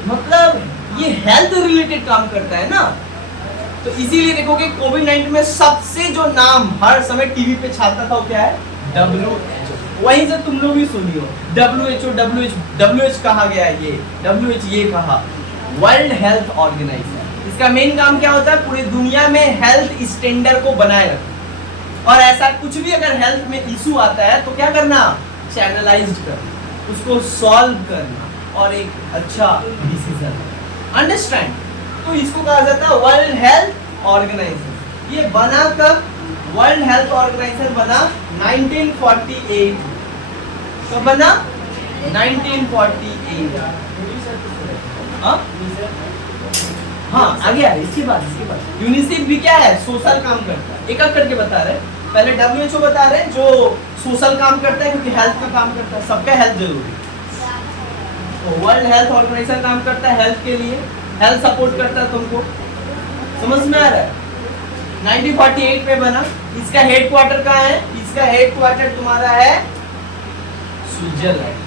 मतलब ये हेल्थ रिलेटेड काम करता है ना। तो इसीलिए देखोगे कोविड-19 में सबसे जो नाम हर समय टीवी पे छाता था वो क्या है, WHO। वहीं से तुम लोग भी सुनी हो WHO कहा गया है, ये WHO ये कहा, वर्ल्ड हेल्थ ऑर्गेनाइजेशन। इसका मेन काम क्या होता है, पूरी दुनिया में हेल्थ स्टैंडर्ड को बनाए रखना, और ऐसा कुछ भी अगर हेल्थ में इशू आता है तो क्या करना, चैनलाइज करना, उसको सॉल्व करना और एक अच्छा डिसीजन। अंडरस्टैंड। तो इसको कहा जाता है वर्ल्ड हेल्थ ऑर्गेनाइजेशन। ये बना कब, वर्ल्ड हेल्थ ऑर्गेनाइजेशन बना 1948। कब बना, 1948। हाँ आगे आ इसके बाद यूनिसेफ भी क्या है, सोशल काम करता है। एक एक करके बता रहे, पहले WHO बता रहे जो सोशल काम करता है, क्योंकि हेल्थ का काम करता है, सबका हेल्थ जरूरी है। वर्ल्ड हेल्थ ऑर्गेनाइजेशन काम करता है हेल्थ के लिए, हेल्थ सपोर्ट करता है, तुमको समझ में आ रहा है। 1948 में बना। इसका हेडक्वार्टर कहाँ है, इसका हेडक्वार्टर तुम्हारा है स्विट्जरलैंड।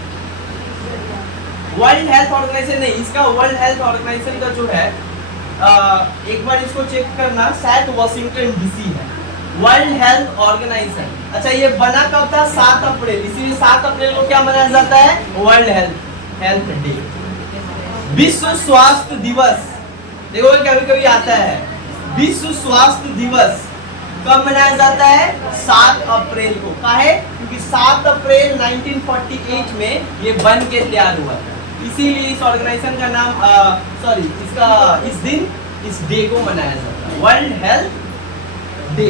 वर्ल्ड हेल्थ ऑर्गेनाइजेशन नहीं, इसका वर्ल्ड हेल्थ ऑर्गेनाइजेशन का जो है एक बार इसको चेक करना, शायद वाशिंगटन DC है वर्ल्ड हेल्थ ऑर्गेनाइजेशन। अच्छा ये बना कब था, 7 अप्रैल। इसीलिए 7 अप्रैल को क्या मनाया जाता है, वर्ल्ड हेल्थ डे, विश्व स्वास्थ्य दिवस। देखो कभी कभी आता है विश्व स्वास्थ्य दिवस कब मनाया जाता है, 7 अप्रैल को। काहे, क्योंकि 7 अप्रैल 1948 में ये बन के तैयार हुआ था, इसीलिए इस ऑर्गेनाइजेशन का नाम इसका इस दिन इस डे को मनाया जाता है, वर्ल्ड हेल्थ डे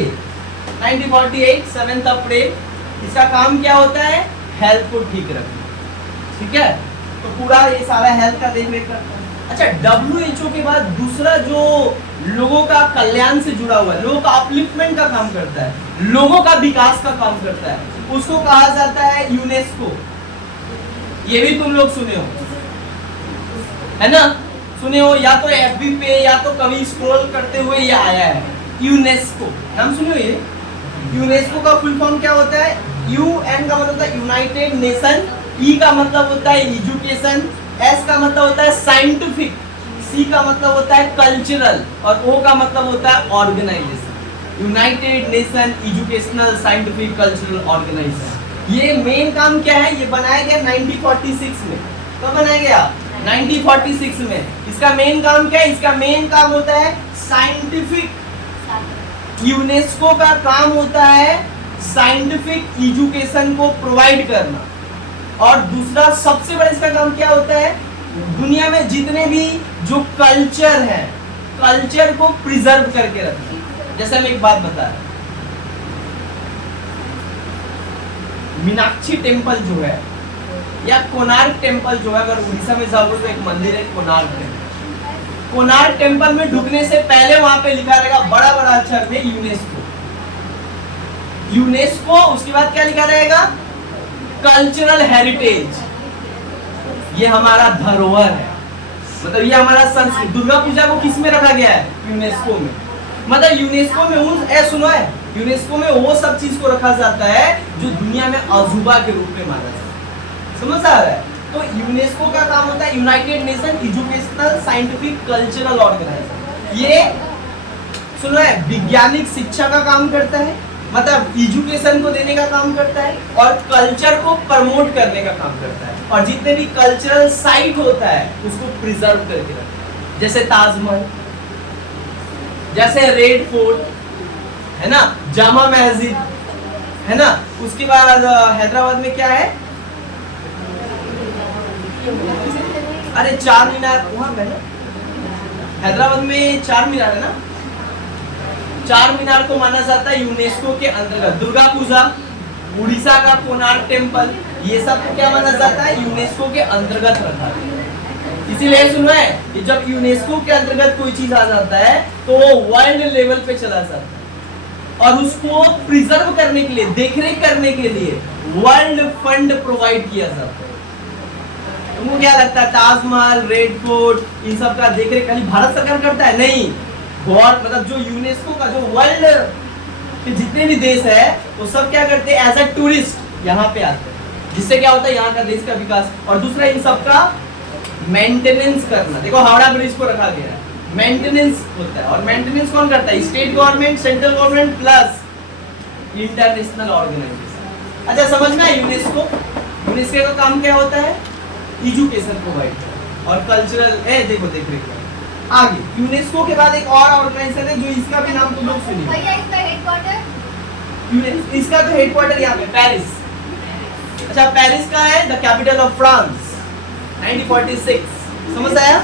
1948 7 अप्रैल। इसका काम क्या होता है, हेल्थ को ठीक रखना, ठीक है। तो पूरा ये सारा हेल्थ का देख रेख करता है। अच्छा WHO के बाद दूसरा जो लोगों का कल्याण से जुड़ा हुआ है, लोगों का अपलिफ्टमेंट का काम करता है, लोगों का विकास का काम करता है, उसको कहा जाता है यूनेस्को। ये भी तुम लोग सुने हो, है ना, सुने हो, या तो FB पे या तो कभी स्क्रॉल करते हुए ये आया है, यूनेस्को नाम सुने हो। ये यूनेस्को का फुल फॉर्म क्या होता है, UN का मतलब होता है यूनाइटेड नेशन, E का मतलब होता है एजुकेशन, S का मतलब होता है साइंटिफिक, C का मतलब होता है कल्चरल और O का मतलब होता है organisation. United nation educational scientific cultural organisation. ये मेन काम क्या है, ये बनाया गया 1946 में। कब बनाया गया, 1946 में। इसका मेन काम क्या है, इसका मेन काम होता है साइंटिफिक। यूनेस्को का काम होता है साइंटिफिक एजुकेशन को प्रोवाइड करना, और दूसरा सबसे बड़ा इसका काम क्या होता है, दुनिया में जितने भी जो कल्चर है, कल्चर को प्रिजर्व करके रखना। जैसे हम एक बात बता रहे, मीनाक्षी टेम्पल जो है या कोणार्क टेम्पल जो है, अगर उड़ीसा में जाओगे तो एक मंदिर है कोणार्क टेम्पल। कोणार्क टेम्पल में ढुकने से पहले वहां पे लिखा रहेगा बड़ा बड़ा अक्षर में यूनेस्को, यूनेस्को। उसके बाद क्या लिखा रहेगा, कल्चरल हेरिटेज, ये हमारा धरोहर है, मतलब ये हमारा संस्कृत, दुर्गा पूजा को किस में रखा गया है? यूनेस्को में। मतलब यूनेस्को में उन सुनो है, यूनेस्को में वो सब चीज को रखा जाता है जो दुनिया में अजूबा के रूप में माना जाता है। समझ आ रहा है? तो यूनेस्को का काम होता है united nation educational scientific cultural organisation. ये सुनो है, वैज्ञानिक शिक्षा का काम करता है, मतलब एजुकेशन को देने का काम करता है, और कल्चर को प्रमोट करने का काम करता है, और जितने भी कल्चरल साइट होता है उसको प्रिजर्व करके रखता है। जैसे ताजमहल, जैसे रेड फोर्ट है ना, जामा मस्जिद है ना, उसके बाद हैदराबाद में क्या है? अरे चार मीनार, वहां पे ना हैदराबाद में चार मीनार है ना, चार मीनार को माना जाता है यूनेस्को के अंतर्गत। दुर्गा पूजा, उड़ीसा का कोणार्क टेम्पल, ये सब को क्या माना जाता है? यूनेस्को के अंतर्गत रखा है। इसीलिए सुनो है कि जब यूनेस्को के अंतर्गत कोई चीज आ जाता है तो वो वर्ल्ड लेवल पे चला जाता है, और उसको प्रिजर्व करने के लिए, देखरेख करने के लिए वर्ल्ड फंड प्रोवाइड किया जाता है। तुमको क्या लगता है ताजमहल, रेड फोर्ट, इन सब का देखरेख खाली भारत सरकार करता है? नहीं, बहुत, मतलब जो यूनेस्को का जो वर्ल्ड के जितने भी देश है वो सब क्या करते हैं? एज अ टूरिस्ट यहाँ पे आते हैं, जिससे क्या होता है यहाँ का देश का विकास, और दूसरा इन सब का मेंटेनेंस करना। देखो हावड़ा ब्रिज को रखा गया है, मेंटेनेंस होता है, और मेंटेनेंस कौन करता है? State government, central government plus international organisation. अच्छा समझना है, यूनेस्को का काम क्या होता है? एजुकेशन प्रोवाइड और कल्चरल देखो देख रहे आगे। यूनेस्को के बाद एक और ऑर्गेनाइजेशन है जो इसका भी नाम तुम लोग सुनिए। भैया इसका हेडक्वार्टर? इसका तो हेडक्वार्टर यहाँ पे पेरिस। अच्छा पेरिस का है द कैपिटल ऑफ फ्रांस, 1946। समझ आया?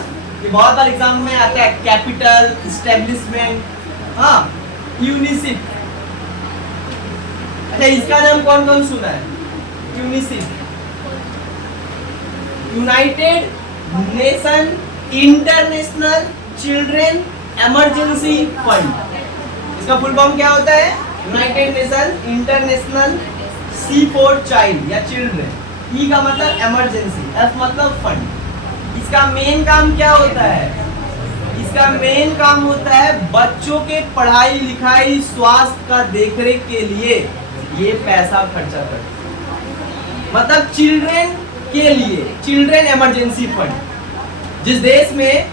ये बहुत बार एग्जाम में आता है, कैपिटल, एस्टेब्लिशमेंट, हाँ यूनिसिफ। अच्छा इसका नाम कौन कौन सुना है? UNICEF, united nation international children emergency fund. इसका फुल फॉर्म क्या होता है? United nation international C for child या चिल्ड्रन, ई का मतलब इमरजेंसी, एफ मतलब फंड। इसका मेन काम क्या होता है? इसका मेन काम होता है बच्चों के पढ़ाई लिखाई स्वास्थ्य का देखरेख के लिए ये पैसा खर्चा करता है, मतलब चिल्ड्रन के लिए, चिल्ड्रन इमरजेंसी फंड। जिस देश में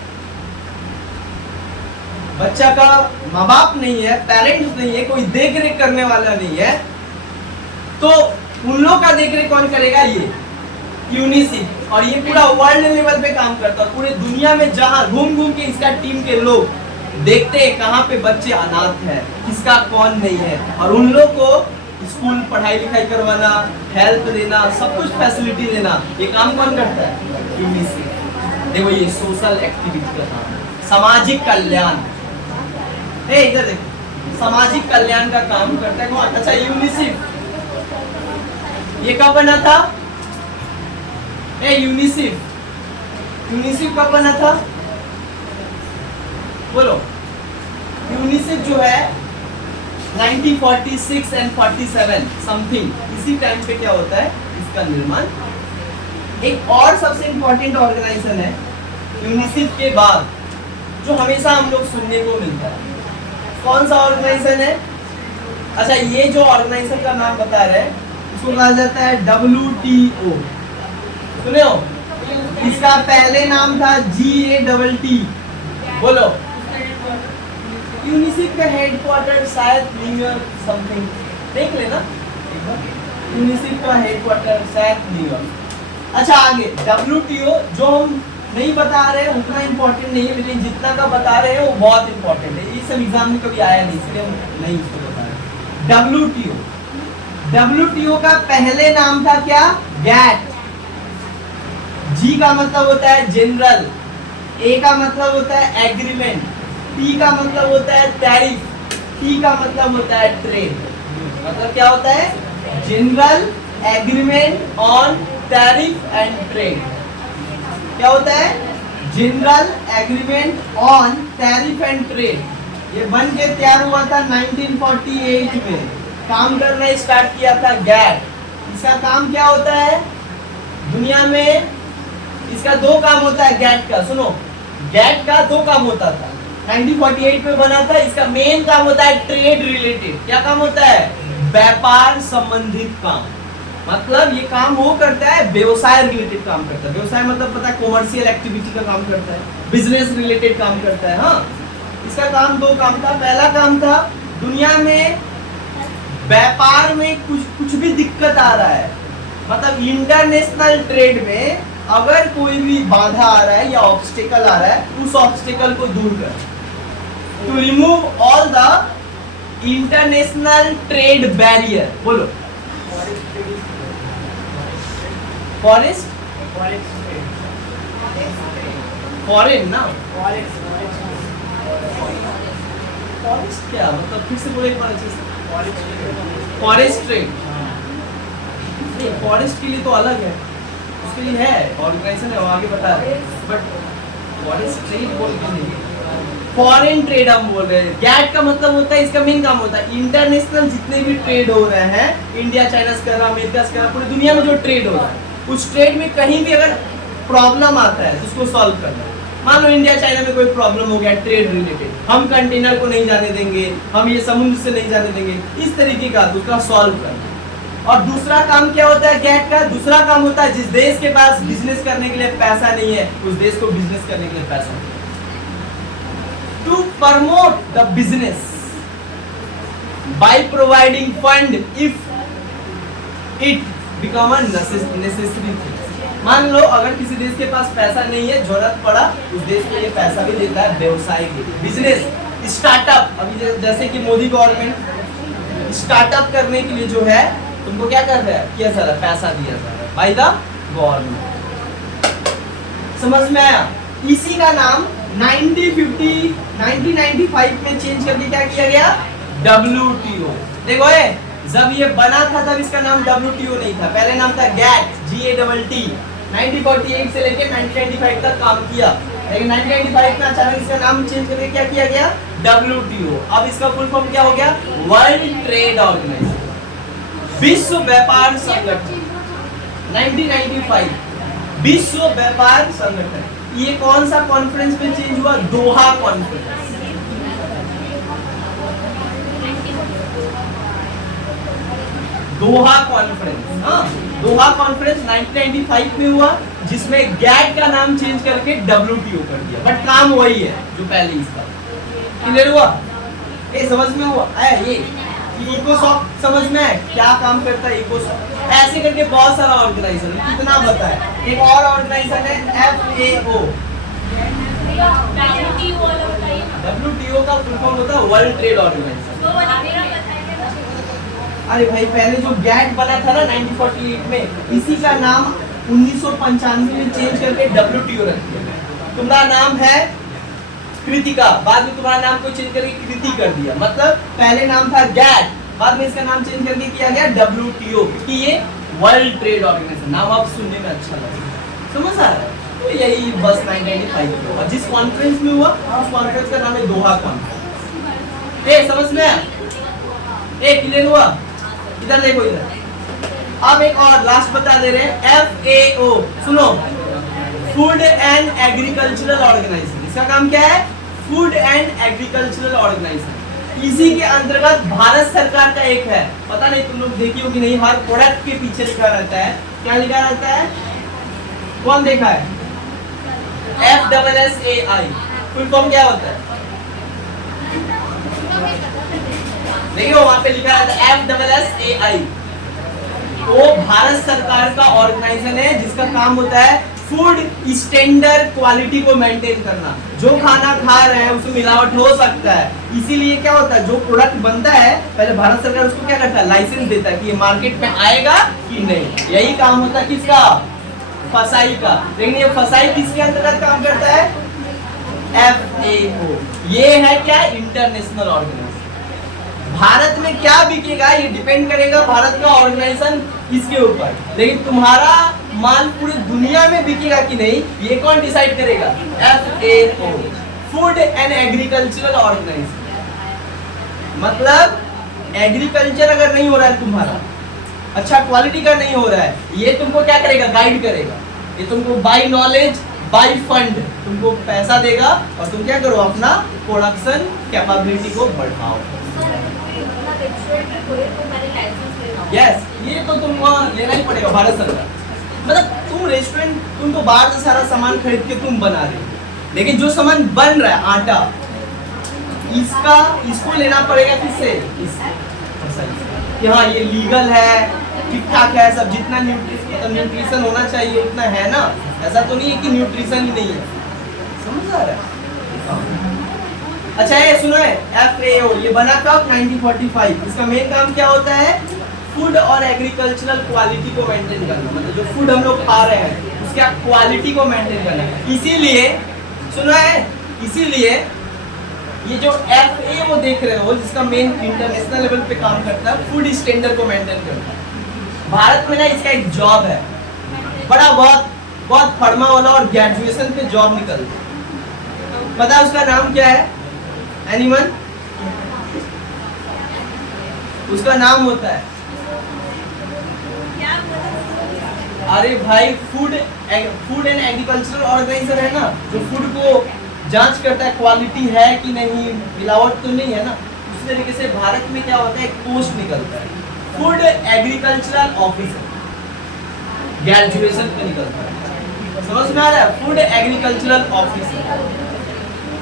बच्चा का माँ बाप नहीं है, पेरेंट्स नहीं है, कोई देख रेख करने वाला नहीं है, तो उन लोग का देख रेख कौन करेगा? ये यूनिसेफ। और ये पूरा वर्ल्ड लेवल पे काम करता है, पूरे दुनिया में जहां घूम घूम के इसका टीम के लोग देखते हैं कहाँ पे बच्चे अनाथ है, किसका कौन नहीं है, और उन लोग को स्कूल पढ़ाई लिखाई करवाना, हेल्प देना, सब कुछ फैसिलिटी देना, ये काम कौन करता है? यूनिसेफ। देखो ये सोशल एक्टिविटी का काम है, सामाजिक कल्याण। इधर देखो, सामाजिक कल्याण का काम करता है कौन? अच्छा यूनिसेफ। ये कब बना था? यूनिसेफ कब बना था? बोलो। यूनिसेफ जो है 1946 एंड 47 समथिंग, इसी टाइम पे क्या होता है इसका निर्माण। एक और सबसे इंपॉर्टेंट ऑर्गेनाइजेशन है यूनिसेफ के बाद जो हमेशा हम लोग सुनने को मिलता है, कौन सा ऑर्गेनाइजेशन है? अच्छा ये जो ऑर्गेनाइजेशन का नाम बता रहे हैं इसको कहा जाता है WTO। सुने हो? इसका पहले नाम था GATT। बोलो। यूनिसेफ का हेडक्वार्टर शायद न्यूयॉर्क समथिंग, देख लेना यूनिसेफ का हेडक्वार्टर शायद न्यूयॉर्क। अच्छा आगे WTO जो हम नहीं बता रहे हैं उतना इम्पोर्टेंट नहीं है, लेकिन जितना का बता रहे हैं वो बहुत इम्पोर्टेंट है, ये सब एग्जाम में कभी आया नहीं इसलिए हम नहीं इसको बता रहे। WTO का पहले नाम था क्या? GATT। G का मतलब होता है जनरल, A का मतलब होता है एग्रीमेंट, T का मतलब होता है टैरिफ, T का मतलब होता है ट्रेड। मतलब क्या होता है? General agreement on tariff and trade. क्या होता है? General agreement on tariff and trade. ये बन के तैयार हुआ था 1948 में, काम करना स्टार्ट किया था GATT। इसका काम क्या होता है? दुनिया में इसका दो काम होता है GATT का, सुनो। गैट का दो काम होता था, 1948 में बना था। इसका मेन काम होता है ट्रेड रिलेटेड। क्या काम होता है? व्यापार संबंधित काम। मतलब ये काम वो करता है, व्यवसाय रिलेटेड काम करता है। व्यवसाय मतलब पता है, कॉमर्शियल एक्टिविटी का काम करता है, बिजनेस रिलेटेड काम करता है। हाँ, इसका काम दो काम था। पहला काम था, दुनिया में व्यापार में कुछ भी दिक्कत आ रहा है, मतलब इंटरनेशनल ट्रेड में अगर कोई भी बाधा आ रहा है या ऑब्स्टेकल आ रहा है, उस ऑब्स्टेकल को दूर कर, to remove all the international trade barrier. बोलो, फॉरेस्ट फॉरेन ना, फॉरेस्ट क्या मतलब? फिर से बोलो एक बार अच्छे से। फॉरेस्ट ट्रेड, फॉरेस्ट के लिए तो अलग है, उसके लिए है ऑर्गेनाइजेशन है, वो आगे बता रहे हैं। बट फॉरेस्ट ट्रेड बोल के नहीं, फॉरेन ट्रेड हम बोल रहे हैं। गैट का मतलब होता है, इसका मेन काम होता है इंटरनेशनल जितने भी ट्रेड हो रहे हैं, इंडिया चाइना से कर रहा, अमेरिका से कर रहा, पूरी दुनिया में जो ट्रेड हो रहा है, उस ट्रेड में कहीं भी अगर प्रॉब्लम आता है तो उसको सॉल्व करना है। मान लो इंडिया चाइना में कोई प्रॉब्लम हो गया ट्रेड रिलेटेड, हम कंटेनर को नहीं जाने देंगे, हम ये समुद्र से नहीं जाने देंगे, इस तरीके का, तो उसका सॉल्व करना। और दूसरा काम क्या होता है गैट का? दूसरा काम होता है, जिस देश के पास बिजनेस करने के लिए पैसा नहीं है, उस देश को बिजनेस करने के लिए पैसा नहीं है। To promote the business by providing fund if it become a necessary thing. मान लो अगर किसी देश के पास पैसा नहीं है, जरूरत पड़ा, उस देश के लिए पैसा भी देता है व्यवसाय के लिए, बिजनेस स्टार्टअप। अभी जैसे कि मोदी गवर्नमेंट स्टार्टअप करने के लिए जो है तुमको क्या कर रहा है, किया जा रहा है, पैसा दिया जा रहा है बाय द गवर्नमेंट। समझ में आया? इसी का नाम 1995 में चेंज करके क्या किया गया? WTO। देखो जब ये बना था तब इसका नाम WTO नहीं था, पहले नाम था GATT, GATT। 1948 से लेके 1995 तक काम किया, लेकिन 1995 में अचानक इसका नाम चेंज करके क्या किया गया? WTO। अब इसका फुल फॉर्म क्या हो गया? वर्ल्ड ट्रेड ऑर्गेनाइजेशन, विश्व व्यापार संगठन। 1995 विश्व व्यापार संगठन। ये कौन सा कॉन्फ्रेंस में चेंज हुआ? दोहा कॉन्फ्रेंस। दोहा कॉन्फ्रेंस, हाँ, दोहा कॉन्फ्रेंस 1995 में हुआ, जिसमें गैट का नाम चेंज करके WTO कर दिया, बट काम वही है जो पहले इसका। क्लियर हुआ? ये समझ में हुआ? ये इकोसॉफ्ट समझ में है क्या काम करता है इकोसॉफ्ट? ऐसे करके बहुत सारा ऑर्गेनाइजेशन है, कितना बताया। एक और ऑर्गेनाइजेशन है FAO। WTO का फुल फॉर्म होता है वर्ल्ड ट्रेड ऑर्गेनाइजेशन। अरे भाई, पहले जो गैट बना था ना 1948 में, इसी का नाम 1995 में चेंज करके WTO रख दिया। तुम्हारा नाम है कृतिका, बाद में तुम्हारा नाम को चेंज करके कृति कर दिया। मतलब पहले नाम था गैट, बाद में इसका नाम चेंज करके किया गया WTO, क्योंकि ये वर्ल्ड ट्रेड ऑर्गेनाइजेशन। नाम आप सुनने में अच्छा लगा, समझ आ रहा है? तो यही बस 1995 और जिस कॉन्फ्रेंस में हुआ उस कॉन्फ्रेंस का नाम है दोहा कॉन्फ्रेंस। समझ में आया? क्लियर हुआ? इधर देखो, इधर। अब एक और लास्ट बता दे रहे हैं, FAO। सुनो, फूड एंड एग्रीकल्चरल ऑर्गेनाइजेशन। इसका काम क्या है? Food and agricultural organisation. इसी के अंतर्गत भारत सरकार का एक है, पता नहीं तुम लोग देखी हो कि नहीं, हर प्रोडक्ट के पीछे लिखा रहता है। क्या लिखा रहता है? कौन देखा है? FSSAI। फुल फॉर्म क्या होता है? देखिए वहां पे लिखा है FSSAI। वो भारत सरकार का ऑर्गेनाइजेशन है जिसका काम होता है फूड स्टैंडर्ड क्वालिटी को मेंटेन करना। जो खाना खा रहे हैं उसमें मिलावट हो सकता है, इसीलिए क्या होता है, जो प्रोडक्ट बनता है पहले भारत सरकार उसको क्या करता है, लाइसेंस देता है कि ये मार्केट में आएगा कि नहीं। यही काम होता है किसका? फसाई का। लेकिन ये फसाई किसके अंतर्गत काम करता है? FAO। ये है क्या? International organisation. भारत में क्या बिकेगा ये डिपेंड करेगा भारत का ऑर्गेनाइजेशन इसके ऊपर, लेकिन तुम्हारा माल पूरी दुनिया में बिकेगा कि नहीं ये कौन डिसाइड करेगा? FAO, food and agricultural organisation. मतलब एग्रीकल्चर अगर नहीं हो रहा है तुम्हारा, अच्छा क्वालिटी का नहीं हो रहा है, ये तुमको क्या करेगा? गाइड करेगा। ये तुमको बाय नॉलेज बाय फंड, तुमको पैसा देगा और तुम क्या करो, अपना प्रोडक्शन कैपेबिलिटी को बढ़ाओ। यस, ये तो तुमको लेना ही पड़ेगा भारत सरकार। मतलब तुम रेस्टोरेंट, तुम तो बाहर से सारा सामान खरीद के तुम बना रहे हो, लेकिन जो सामान बन रहा है आटा, इसको लेना पड़ेगा किससे, कि हाँ ये लीगल है, ठीक ठाक है सब, जितना न्यूट्रिशन होना चाहिए उतना है ना। ऐसा तो नहीं है कि न्यूट्रिशन ही नहीं है, समझ आ रहा है। अच्छा ये सुनो है, FAO ये बना कब, 1945। इसका मेन काम क्या होता है, फूड और एग्रीकल्चरल क्वालिटी को मेंटेन करना, मतलब जो फूड हम लोग खा रहे हैं उसका क्वालिटी को मेंटेन करना। इसीलिए सुनो है, इसीलिए ये जो FAO देख रहे हो, जिसका मेन इंटरनेशनल लेवल पे काम करता है, फूड स्टैंडर्ड को मेंटेन करता है। भारत में ना इसका एक जॉब है, बड़ा बहुत फर्मा वाला और ग्रेजुएशन पे जॉब निकलता है। पता है उसका नाम क्या है, एनीवन? उसका नाम होता है, अरे भाई फूड एंड एग्रीकल्चरल ऑर्गेनाइजेशन है ना, जो फूड को जांच करता है क्वालिटी है कि नहीं, मिलावट तो नहीं है ना। उस तरीके से भारत में क्या होता है, एक पोस्ट निकलता है फूड एग्रीकल्चरल ऑफिसर, ग्रेजुएशन पे निकलता है, समझ में आ रहा है, फूड एग्रीकल्चरल ऑफिसर।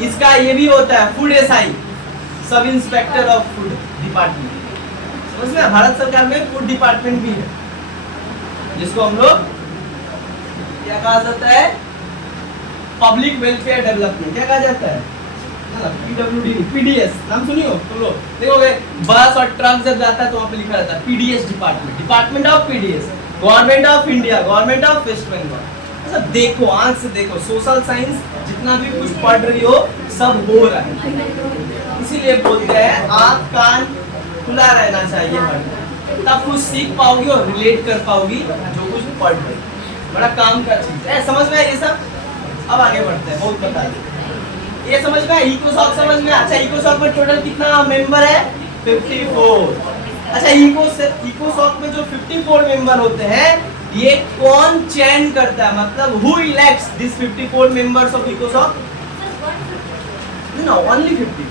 इसका ये भी होता है food SI, sub inspector of food department, समझ में। भारत सरकार में फूड डिपार्टमेंट भी है, जिसको हम लोग क्या कहा जाता है, पब्लिक वेलफेयर डेवलपमेंट, क्या कहा जाता है, PWD, PDS नाम सुनी हो तुम लोग, देखोगे बस और ट्रक जब जाता है तो वहाँ पे लिखा रहता है PDS department, department of PDS, government of India, government of West Bengal. सब देखो, आंख से देखो, सोशल साइंस जितना भी कुछ पढ़ रही हो सब हो रहा है। इसीलिए बोलते हैं आंख कान खुला रहना चाहिए हर, तब कुछ सीख पाओगी और रिलेट कर पाओगी जो कुछ पढ़ रही। बड़ा काम का चीज है, समझ में ये सब। अब आगे बढ़ते हैं, बहुत बता दे, ये समझ में, इकोसॉक समझ में। अच्छा इकोसॉक में टोटल कितना मेंबर है, 54। अच्छा इकोसॉक में जो 54 मेंबर होते हैं, ये कौन चयन करता है, मतलब who elects this 54 members of इकोसॉक? No, only 50,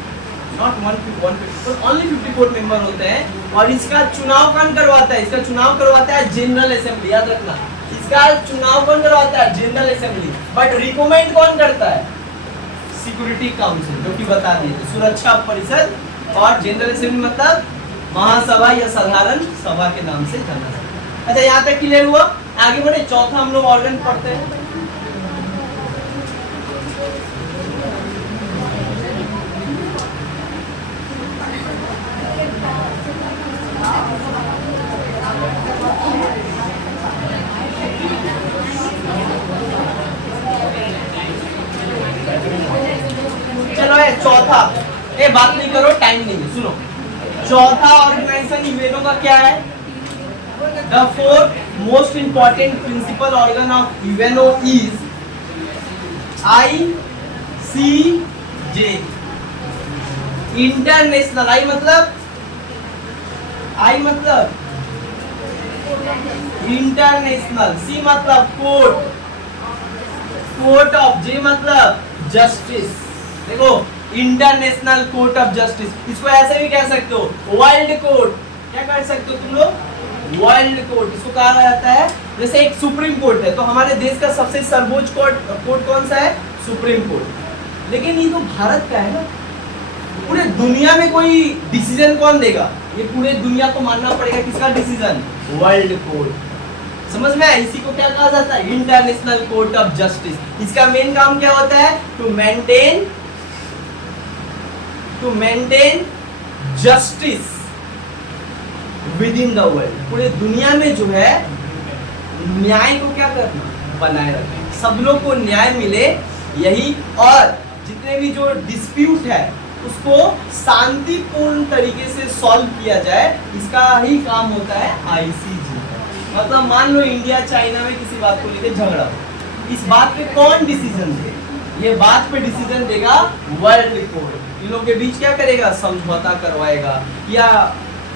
not 154, only 54 member होते हैं। और इसका चुनाव कौन करवाता है, इसका चुनाव करवाता है जनरल असेंबली, याद रखना। इसका चुनाव कौन करवाता है, जनरल असेंबली, बट रिकमेंड कौन करता है, सिक्योरिटी काउंसिल, जो कि बता दिए सुरक्षा परिषद। और जनरल असेंबली मतलब महासभा या साधारण सभा के नाम से जाना जाता है। अच्छा यहाँ तक क्लियर हुआ, आगे बढ़े। चौथा हम लोग ऑर्गन पढ़ते हैं, चलो ये चौथा, ये बात नहीं करो, टाइम नहीं है, सुनो। चौथा ऑर्गेनाइजेशन यूएनओ का क्या है, The fourth most important principal organ of UNO is ICJ, international. I मतलब इंटरनेशनल, C मतलब कोर्ट ऑफ, J मतलब जस्टिस। देखो इंटरनेशनल कोर्ट ऑफ जस्टिस, इसको ऐसे भी कह सकते हो वर्ल्ड कोर्ट, क्या कह सकते हो तुम लोग, वर्ल्ड कोर्ट। इसको कहा जाता है, जैसे एक सुप्रीम कोर्ट है, तो हमारे देश का सबसे सर्वोच्च कोर्ट कौन सा है, सुप्रीम कोर्ट। लेकिन ये तो भारत का है ना, पूरे दुनिया में कोई डिसीजन कौन देगा, ये पूरे दुनिया को मानना पड़ेगा किसका डिसीजन, वर्ल्ड कोर्ट। समझ में आया, इसी को क्या कहा जाता है, इंटरनेशनल कोर्ट ऑफ जस्टिस। इसका मेन काम क्या होता है, to maintain justice within the world, पूरे दुनिया में जो है न्याय को क्या करना, बनाए रखना, सब लोग को न्याय मिले, यही। और जितने भी जो डिस्प्यूट है उसको शांतिपूर्ण तरीके से सॉल्व किया जाए, इसका ही काम होता है ICJ। मतलब मान लो इंडिया चाइना में किसी बात को लेकर झगड़ा हो, इस बात पे कौन डिसीजन दे, ये बात पे डिसीजन देगा वर्ल्ड कोर्ट। इन लोगों के बीच क्या करेगा, समझौता करवाएगा या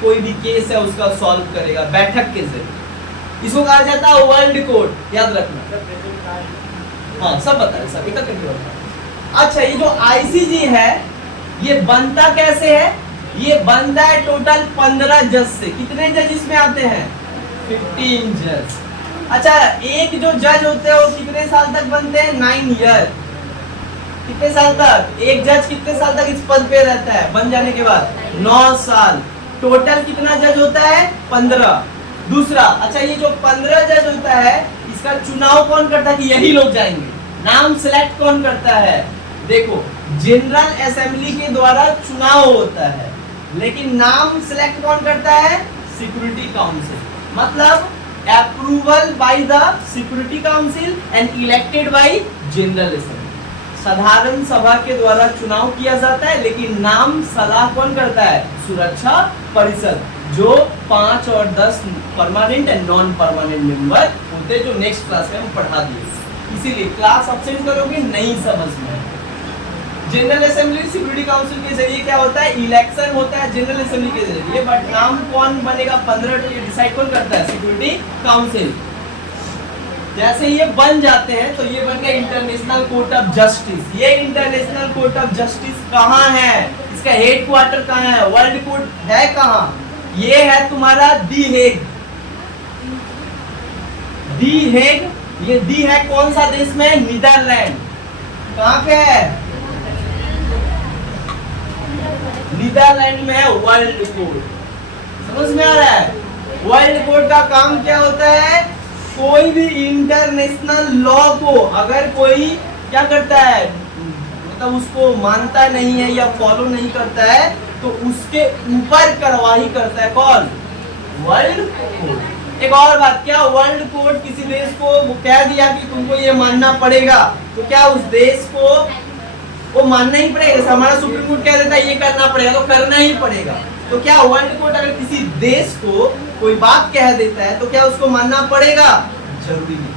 कोई भी केस है उसका सॉल्व करेगा बैठक के जरिए। इसको कहा जाता है वर्ल्ड कोर्ट, याद रखना। हाँ सब बता रहे, सब एकत्र करके बता। अच्छा ये जो आईसीजे है ये बनता कैसे है? ये बनता है टोटल 15 जज से। कितने जज इसमें आते हैं? 15 जज। अच्छा एक जो जज होते हैं वो कितने साल तक बनते हैं? 9 ईयर। कितने साल तक? एक जज कितने साल तक इस पद पे रहता है बन जाने के बाद? 9 साल। टोटल कितना जज होता है? 15। दूसरा, अच्छा ये जो 15 जज होता है इसका चुनाव कौन करता है कि यही लोग जाएंगे? नाम सिलेक्ट कौन करता है? देखो जनरल असेंबली के द्वारा चुनाव होता है, लेकिन नाम सिलेक्ट कौन करता है? Security council. मतलब approval by the security council and elected by general assembly. साधारण सभा के द्वारा चुनाव किया जाता है, लेकिन नाम सलाह कौन करता है? सुरक्षा परिषद, जो 5 और 10 permanent and non permanent member होते हैं, जो नेक्स्ट क्लास में हम पढ़ा दिए। इसीलिए क्लास अब्सेंट करोगे नहीं समझ में। जनरल असेंबली सिक्योरिटी काउंसिल के जरिए क्या होता है? इलेक्शन होता है जनरल असेंबली के जरिए, बट नाम कौन बनेगा 15 ये डिसाइड कौन करता है? Security council. जैसे ये बन जाते हैं तो ये बन गया इंटरनेशनल कोर्ट ऑफ जस्टिस। ये इंटरनेशनल कोर्ट ऑफ जस्टिस कहाँ है? इसका हेडक्वार्टर कहाँ है? वर्ल्ड कोर्ट है कहाँ? ये है तुम्हारा दी हेग। दी हेग, ये दी है कौन सा देश में? नीदरलैंड। कहाँ पे है? नीदरलैंड में है वर्ल्ड कोर्ट। समझ में आ रहा है? वर्ल्ड कोर्ट का काम क्या होता है? कोई भी इंटरनेशनल लॉ को अगर कोई क्या करता है, मतलब उसको मानता नहीं है या फॉलो नहीं करता है, तो उसके ऊपर कार्रवाई करता है कौन? World court. एक और बात, क्या वर्ल्ड कोर्ट किसी देश को कह दिया कि तुमको ये मानना पड़ेगा, तो क्या उस देश को वो मानना ही पड़ेगा? हमारा सुप्रीम कोर्ट कह देता है ये करना पड़ेगा तो करना ही पड़ेगा। तो क्या वर्ल्ड कोर्ट अगर किसी देश को कोई बात कह देता है तो क्या उसको मानना पड़ेगा? जरूरी नहीं,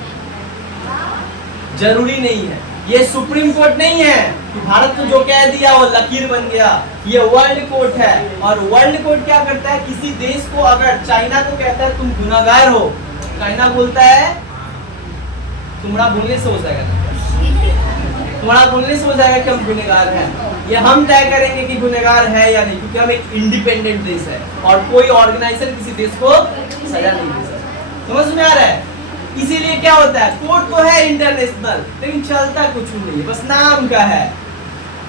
जरूरी नहीं है। ये सुप्रीम कोर्ट नहीं है कि भारत को जो कह दिया वो लकीर बन गया। ये वर्ल्ड कोर्ट है, और वर्ल्ड कोर्ट क्या करता है? किसी देश को, अगर चाइना को कहता है तुम गुनाहगार हो, चाइना बोलता है तुम्हारा बोलने से हो जाएगा, तुम्हारा बोलने से हो जाएगा कि हम गुनहगार हैं। ये हम तय करेंगे कि गुनहगार है या नहीं, क्योंकि हम एक इंडिपेंडेंट देश है और कोई ऑर्गेनाइजेशन किसी देश को सजा नहीं दे सकता। समझ में आ रहा है? इसीलिए क्या होता है? कोर्ट तो है इंटरनेशनल, लेकिन चलता कुछ नहीं है, बस नाम का है।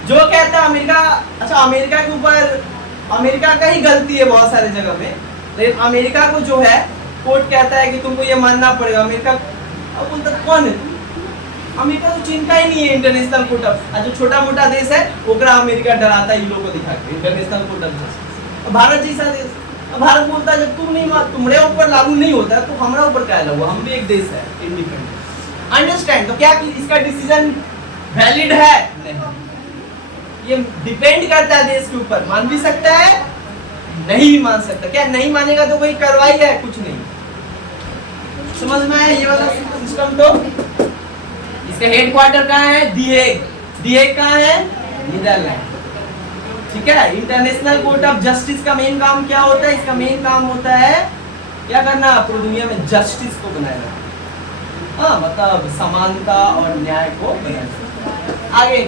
जो कहता है अमेरिका, अच्छा अमेरिका के ऊपर अमेरिका का ही गलती है बहुत सारे जगह में, लेकिन अमेरिका को जो है कोर्ट कहता है कि तुमको ये मानना पड़ेगा। अमेरिका अब बोलता कौन है? अमेरिका तो चिंता ही नहीं है इंटरनेशनल कोर्ट ऑफ, जो छोटा मोटा देश है ओकरा अमेरिका डराता है, इन लोगों को दिखा के international court of justice. Bharat जैसा देश, भारत बोलता है जब तुम नहीं मान, तुम्हारे ऊपर लागू नहीं होता है तो हमारा ऊपर क्या लागू? हम भी एक देश है इंडिपेंडेंट। अंडरस्टैंड? तो क्या इसका डिसीजन वैलिड है? नहीं। ये डिपेंड करता है देश के ऊपर, मान भी सकता है नहीं भी मान सकता। क्या नहीं मानेगा तो कोई कार्रवाई है? कुछ नहीं। समझ में आया ये वाला सिस्टम? तो इसका हेडक्वार्टर कहाँ है? दी हेग। दी हेग कहाँ है? नीदरलैंड। ठीक है। इंटरनेशनल कोर्ट ऑफ जस्टिस का मेन काम क्या होता है? इसका मेन काम होता है क्या करना? पूरी दुनिया में जस्टिस को बनाना, हाँ मतलब समानता और न्याय को बनाना। आगे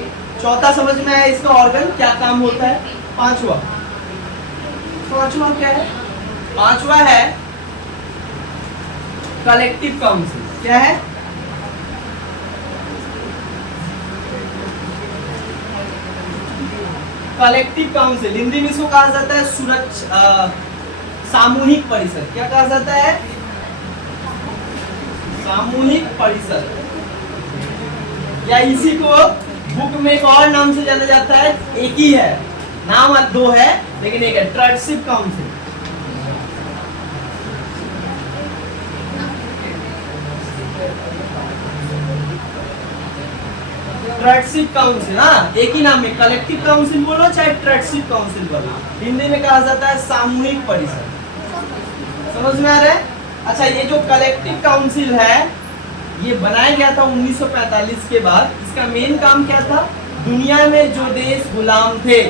चौथा समझ में आया इसका ऑर्गन क्या काम होता है? पांचवा क्या है? पांचवा है कलेक्टिव काउंसिल। क्या है? Collective council. हिंदी में इसको कहा जाता है सुरक्षा सामूहिक परिषद। क्या कहा जाता है? सामूहिक परिषद, या इसी को बुक में एक और नाम से जाना जाता है। एक ही है नाम, दो है लेकिन एक है ट्रस्टशिप काउंसिल। ट्रस्टशिप काउंसिल, हाँ एक ही नाम में, कलेक्टिव काउंसिल बोलो चाहे ट्रस्टशिप काउंसिल बोलो, हिंदी में कहा जाता है सामूहिक परिषद। समझ में आ रहा है? अच्छा ये जो कलेक्टिव काउंसिल है ये बनाया गया था 1945 के बाद। इसका मेन काम क्या था? दुनिया में जो देश गुलाम थे,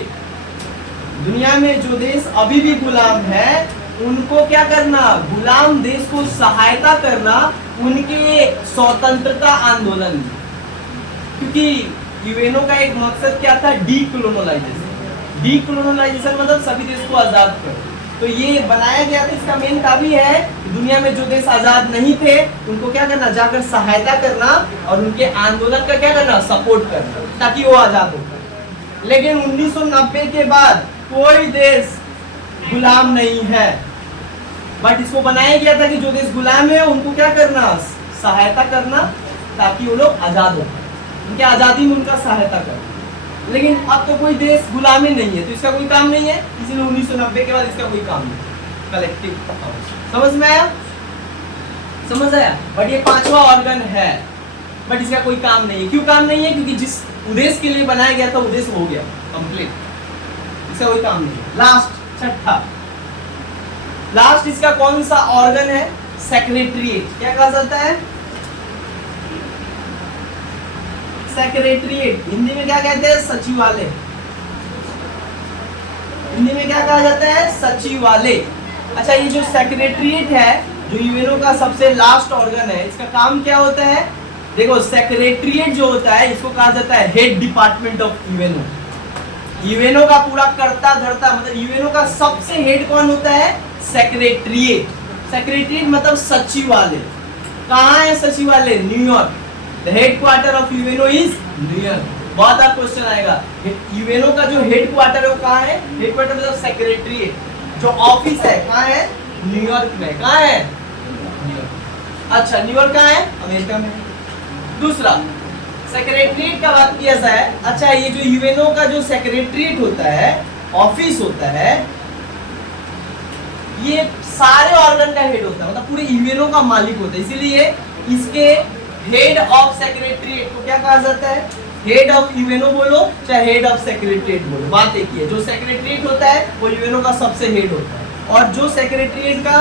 दुनिया में जो देश अभी भी गुलाम है, उनको क्या करना? गुलाम देश को सहायता करना, उनके स्वतंत्रता आंदोलन। क्योंकि यूएनओ का एक मकसद क्या था, डीकोलोनाइजेशन। डीकोलोनाइजेशन मतलब सभी देश को आजाद कर। तो ये बनाया गया था, इसका मेन काम ही है कि दुनिया में जो देश आजाद नहीं थे उनको क्या करना, जाकर सहायता करना और उनके आंदोलन का क्या करना, सपोर्ट करना, ताकि वो आजाद हो पाए। लेकिन 1990 के बाद कोई देश गुलाम नहीं है, बट इसको बनाया गया था कि जो देश गुलाम है उनको क्या करना, सहायता करना, ताकि वो लोग आजाद हो पाए, उनके आजादी में उनका सहायता करना। लेकिन अब तो कोई देश गुलामी नहीं है, तो इसका कोई काम नहीं है, इसलिए 1990 के बाद इसका कोई काम नहीं। कलेक्टिव समझ में आया, समझ आया। बट ये पांचवा ऑर्गन है, बट इसका कोई काम नहीं है। क्यों काम नहीं है? क्योंकि जिस उद्देश्य के लिए बनाया गया था उद्देश्य हो गया कंप्लीट, इसका कोई काम नहीं है। लास्ट छठा, लास्ट इसका कौन सा ऑर्गन है? सेक्रेटरीट। क्या कहा जाता है? सेक्रेटरीट। हिंदी में क्या कहते हैं? सचिवालय। हिंदी में क्या कहा जाता है? सचिवालय। अच्छा, ये जो सेक्रेटरीट है, जो यूएनओ का सबसे लास्ट ऑर्गन है, इसका काम क्या होता है? देखो, सेक्रेटरीट जो होता है इसको कहा जाता है head department of UNO. UNO का पूरा कर्ता धर्ता, मतलब यूएनओ का सबसे हेड कौन होता है? सेक्रेटरीट। सेक्रेटरीट मतलब सचिवालय। कहाँ है सचिवालय? New York. The headquarter of UNO is New York. बहुत बार क्वेश्चन आएगा, यूएनओ का जो हेडक्वार्टर है वो कहाँ है? हेडक्वार्टर मतलब सेक्रेटरीट। जो ऑफिस है कहाँ है? न्यूयॉर्क में। कहाँ है? न्यूयॉर्क। अच्छा, न्यूयॉर्क कहाँ है? अमेरिका में। दूसरा, सेक्रेटरीट का बात किया जाए। अच्छा, ये जो यूएनओ का जो सेक्रेटरीट होता है, ऑफिस होता है, ये सारे ऑर्गन का हेड होता है, मतलब पूरे यूएनओ का मालिक होता है। इसीलिए इसके हेड ऑफ सेक्रेटरीट को क्या कहा जाता है? हेड ऑफ यूएनओ बोलो चाहे हेड ऑफ सेक्रेटरीट बोलो, बात एक ही है। जो सेक्रेटरीट होता है वो यूएनओ का सबसे हेड होता है, और जो सेक्रेटरीट का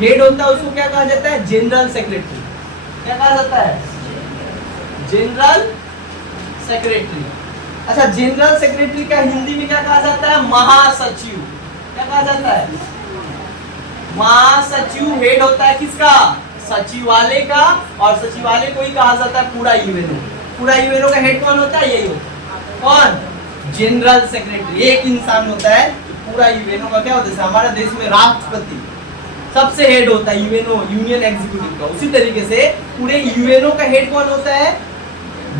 हेड होता है उसको क्या कहा जाता है? General secretary. क्या कहा जाता है? General secretary. अच्छा, जनरल सेक्रेटरी का हिंदी में क्या कहा जाता है? महासचिव। क्या कहा जाता है? महासचिव हेड होता है किसका? सचिवालय का, और सचिवालय को ही कहा जाता है पूरा यूएनओ। पूरा यूएनओ का हेड कौन होता है? यही होता है। कौन? General secretary. एक इंसान होता है पूरा यूएनओ का। क्या होता है? हमारे देश में राष्ट्रपति सबसे हेड होता है यूएनओ, यूनियन एग्जीक्यूटिव का। उसी तरीके से पूरे यूएनओ का हेड कौन होता है?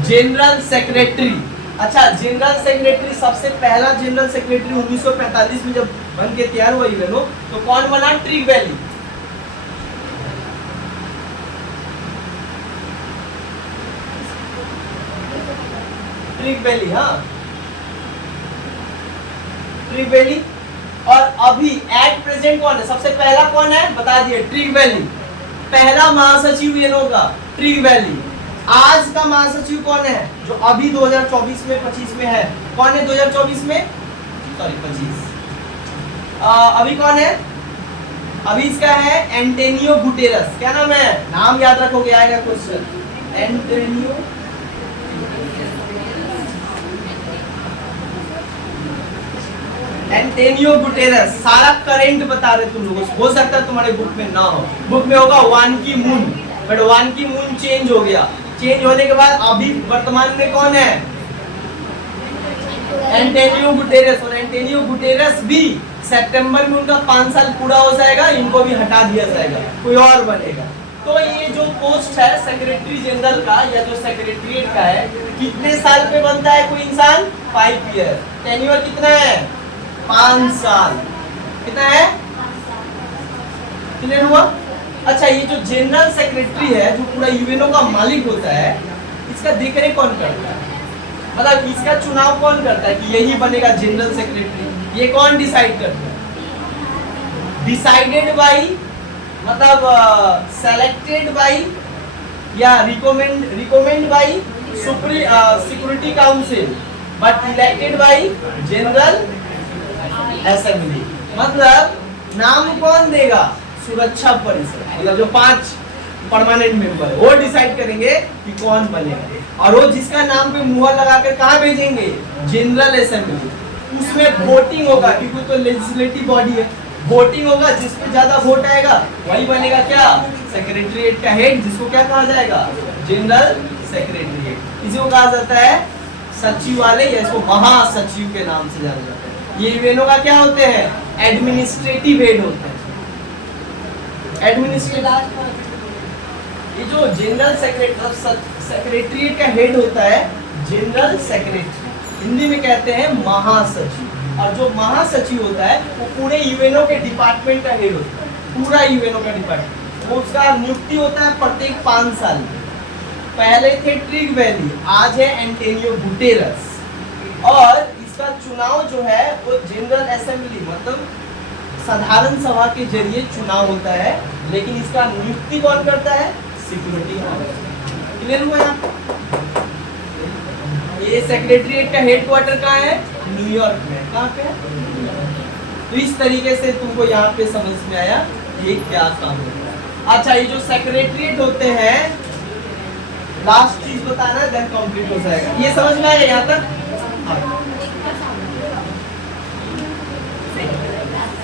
General secretary. अच्छा, जनरल सेक्रेटरी, सबसे पहला जनरल सेक्रेटरी 1945 में जब बन के तैयार हुआ यूएनओ, तो कौन बना? ट्रिग वैली। ट्रिग वैली, हाँ, ट्रिग वैली। और अभी एट प्रेजेंट कौन है? सबसे पहला कौन है? बता दिए, ट्रिग वैली। पहला महासचिव यूएनओ का ट्रिग वैली। आज का महासचिव कौन है? जो अभी 2024 में 25 में है, कौन है? 2024 में, सॉरी 25, अभी कौन है? अभी इसका है एंटोनियो गुटेरस। क्या नाम है? नाम याद रखोगे, आएगा क्वेश्चन। Antonio Guterres. सारा करेंट बता रहे तुम लोगों को, हो सकता है तुम्हारे बुक में ना हो, बुक में होगा वान की मून, बट वान की मून चेंज हो गया। चेंज होने के बाद अभी वर्तमान में कौन है? Antonio Guterres. और एंटोनियो गुटेरस भी सितंबर में उनका 5 साल पूरा हो जाएगा, इनको भी हटा दिया जाएगा, कोई और बनेगा। तो ये जो पोस्ट है सेक्रेटरी जनरल का, या जो सेक्रेटरीट का है, कितने साल पे बनता है कोई इंसान? 5 ईयर। टेन्योर कितना है? 5 साल। कितना है? क्लियर हुआ? अच्छा, ये जो जनरल सेक्रेटरी है, जो पूरा यूएनओ का मालिक होता है, इसका देखरेख कौन करता है? मतलब इसका चुनाव कौन करता है कि यही बनेगा जनरल सेक्रेटरी? ये कौन डिसाइड करता है? डिसाइडेड बाई, मतलब सेलेक्टेड बाई, या recommend by security council, but elected by general assembly. मतलब नाम कौन देगा? सुरक्षा परिषद, मतलब जो 5 परमानेंट मेंबर वो डिसाइड करेंगे कि कौन बनेगा, और वो जिसका नाम पे मुहर लगाकर कहाँ भेजेंगे? General assembly. उसमें वोटिंग होगा, क्योंकि तो लेजिस्लेटिव बॉडी है, वोटिंग होगा, जिसपे ज्यादा वोट आएगा वही बनेगा क्या? सेक्रेटरीट का हेड, जिसको क्या कहा जाएगा? General secretariat. इसी को कहा जाता है सचिवालय, या इसको महासचिव के नाम से जाना जाता है। ये यूएनओ का क्या होते हैं? एडमिनिस्ट्रेटिव हेड होते हैं। एडमिनिस्ट्रेटिव, ये जो जनरल सेक्रेटरीट का हेड होता है जनरल सेक्रेटरी, हिंदी में कहते हैं महासचिव। और जो महासचिव होता है वो पूरे यूएनओ के डिपार्टमेंट का हेड होता है, पूरा यूएनओ का डिपार्टमेंट। वो उसका नियुक्ति होता है प्रत्येक 5 साल में। पहले थे ट्रिग वैली, आज है एंटोनियो गुटेरस। और इसका चुनाव जो है वो जनरल असेंबली मतलब साधारण सभा के जरिए चुनाव होता है, लेकिन इसका नियुक्ति कौन करता है? Security council. क्लियर हुआ यहाँ? ये सेक्रेटरीट का हेडक्वार्टर कहाँ है? न्यूयॉर्क में। कहाँ पे है? तो इस तरीके से तुमको यहाँ पे समझ में आया ये क्या काम होता है। अच्छा, ये जो सेक्रेटरीट होते हैं, लास्ट चीज बताना देन कंप्लीट हो जाएगा। ये समझ में आया यहाँ तक?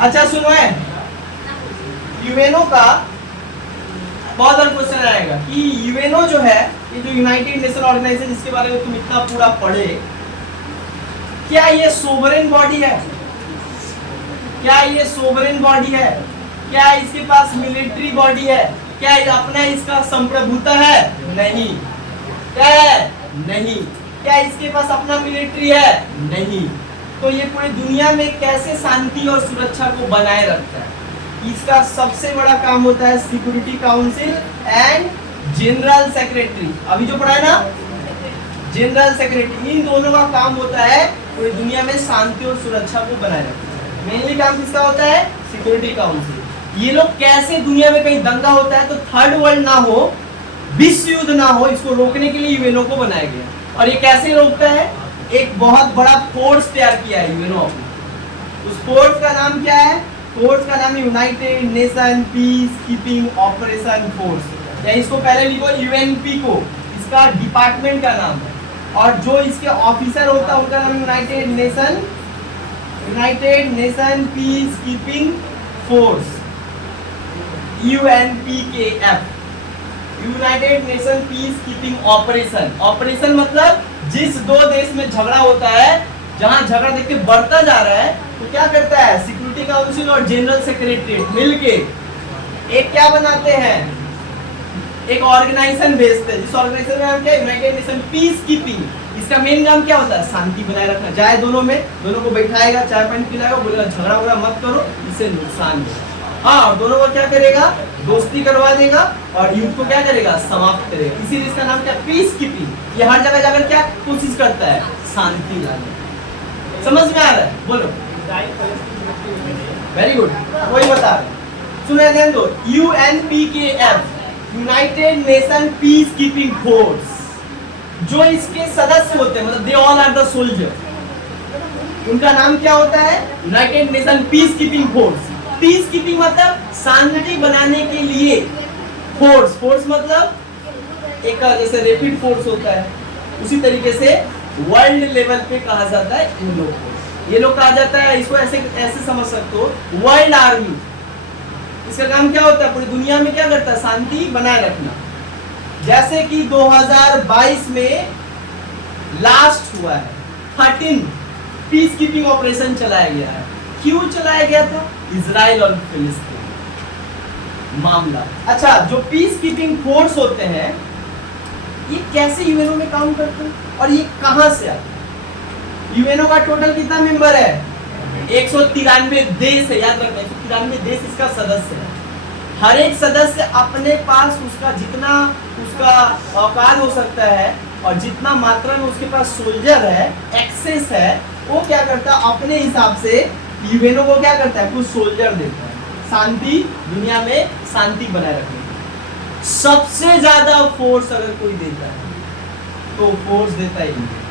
अच्छा सुनो, है यूएनओ का बहुत बार क्वेश्चन आएगा कि यूएनओ जो है, ये जो यूनाइटेड नेशन ऑर्गेनाइजेशन, जिसके बारे में तुम इतना पूरा पढ़े, क्या ये सोवरेन बॉडी है? क्या ये सोवरेन बॉडी है? क्या इसके पास मिलिट्री बॉडी है? क्या अपना इसका संप्रभुता है? नहीं। क्या है? नहीं। क्या इसके पास अपना मिलिट्री है? नहीं। तो ये पूरी दुनिया में कैसे शांति और सुरक्षा को बनाए रखता है? इसका सबसे बड़ा काम होता है security council and general secretary. अभी जो पढ़ा है ना, जनरल सेक्रेटरी, इन दोनों का काम होता है पूरी दुनिया में शांति और सुरक्षा को बनाए रखना। मेनली काम किसका होता है? Security council. ये लोग कैसे दुनिया में कहीं दंगा होता है तो थर्ड वर्ल्ड ना हो, विश्व युद्ध ना हो, इसको रोकने के लिए यूएनओ को बनाया गया। और ये कैसे रोकता है? एक बहुत बड़ा फोर्स तैयार किया है यूएनओ। उस फोर्स का नाम क्या है? फोर्स का नाम है united nation peace keeping operation force, या इसको पहले लिखो यूएनपी को, इसका डिपार्टमेंट का नाम है। और जो इसके ऑफिसर होता है उनका नाम United nation peace keeping force, UNPKF, united nation peace keeping operation. Operation मतलब जिस दो देश में झगड़ा होता है, जहां झगड़ा देख के बढ़ता जा रहा है, तो क्या करता है? सिक्योरिटी काउंसिल और जनरल सेक्रेटरीट मिलके एक क्या बनाते हैं? एक ऑर्गेनाइजेशन भेजते हैं, जिस ऑर्गेनाइजेशन का नाम क्या है? United nation peace keeping. इसका मेन काम क्या होता है? शांति बनाए रखना। जाए दोनों में, दोनों को बैठाएगा, चाय पानी पिलाएगा, बोलेगा झगड़ा वगड़ा मत करो, इससे नुकसान होगा। हाँ, और दोनों को क्या करेगा? दोस्ती करवा देगा और युद्ध को क्या करेगा? समाप्त करेगा। इसीलिए इसका नाम क्या? Peace keeping. ये हर जगह जाकर क्या कोशिश करता है? शांति लाने। समझ में आ रहा है? बोलो। वेरी गुड, वही बता रहे। सुने ध्यान दो, UNPKF, united nation peace keeping force. जो इसके सदस्य होते हैं, मतलब they all are the soldier, उनका नाम क्या होता है? United nation peace keeping force. Peace keeping मतलब शांति बनाने के लिए फोर्स। फोर्स मतलब एक जैसे रैपिड फोर्स होता है, उसी तरीके से वर्ल्ड लेवल पे कहा जाता है इन लोग को। ये लोग कहा जाता है, इसको ऐसे समझ सकते हो, वर्ल्ड आर्मी। इसका काम क्या होता है? पूरी दुनिया में क्या करता है? शांति बनाए रखना। जैसे कि 2022 में लास्ट हुआ है 13 पीस कीपिंग ऑपरेशन चलाया गया है। क्यों चलाया गया था? इजराइल और फिलिस्तीन मामला। अच्छा, जो पीस कीपिंग फोर्स होते हैं ये कैसे यूएनओ में काम करते हैं और ये कहां से आते हैं? यूएनओ का टोटल कितना मेंबर है? 193 देश है, याद रखना। 193 देश इसका सदस्य है। हर एक सदस्य अपने पास उसका जितना उसका औकात हो सकता है और जितना मात्रा में उसके पास सोल्जर है, एक्सेस है, वो क्या करता है? अपने हिसाब से यूएनओ को क्या करता है? कुछ सोल्जर देता है, शांति दुनिया में शांति बनाए रखने। सबसे ज्यादा फोर्स अगर कोई देता है तो फोर्स देता है इंडिया।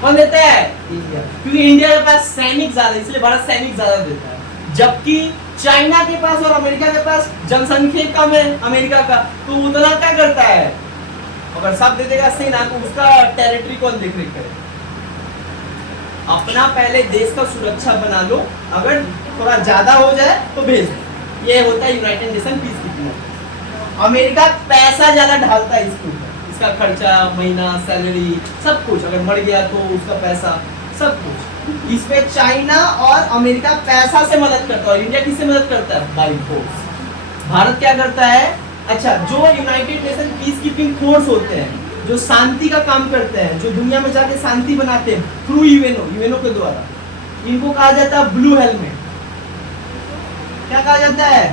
कौन देता है? इंडिया। क्योंकि इंडिया के पास सैनिक ज्यादा, इसलिए भारत सैनिक ज्यादा देता है। जबकि चाइना के पास और अमेरिका के पास जनसंख्या कम है अमेरिका का, तो उतना क्या करता है? अगर सब दे देगा सेना तो उसका टेरिटरी कौन देख रेख करे? अपना पहले देश का सुरक्षा बना लो, अगर थोड़ा ज्यादा हो जाए तो भेज दो। ये होता है united nation peace keeping. America पैसा ज्यादा ढालता है इसके ऊपर, इसका खर्चा, महीना, सैलरी, सब कुछ, अगर मर गया तो उसका पैसा, सब कुछ। इसमें चाइना और अमेरिका पैसा से मदद करता है और इंडिया किससे मदद करता है? By force. भारत क्या करता है? अच्छा, जो United nation peace keeping force होते हैं, जो शांति का काम करते हैं, जो दुनिया में जाके शांति बनाते हैं थ्रू यूएनओ के द्वारा, इनको कहा जाता है ब्लू हेलमेट। क्या कहा जाता है?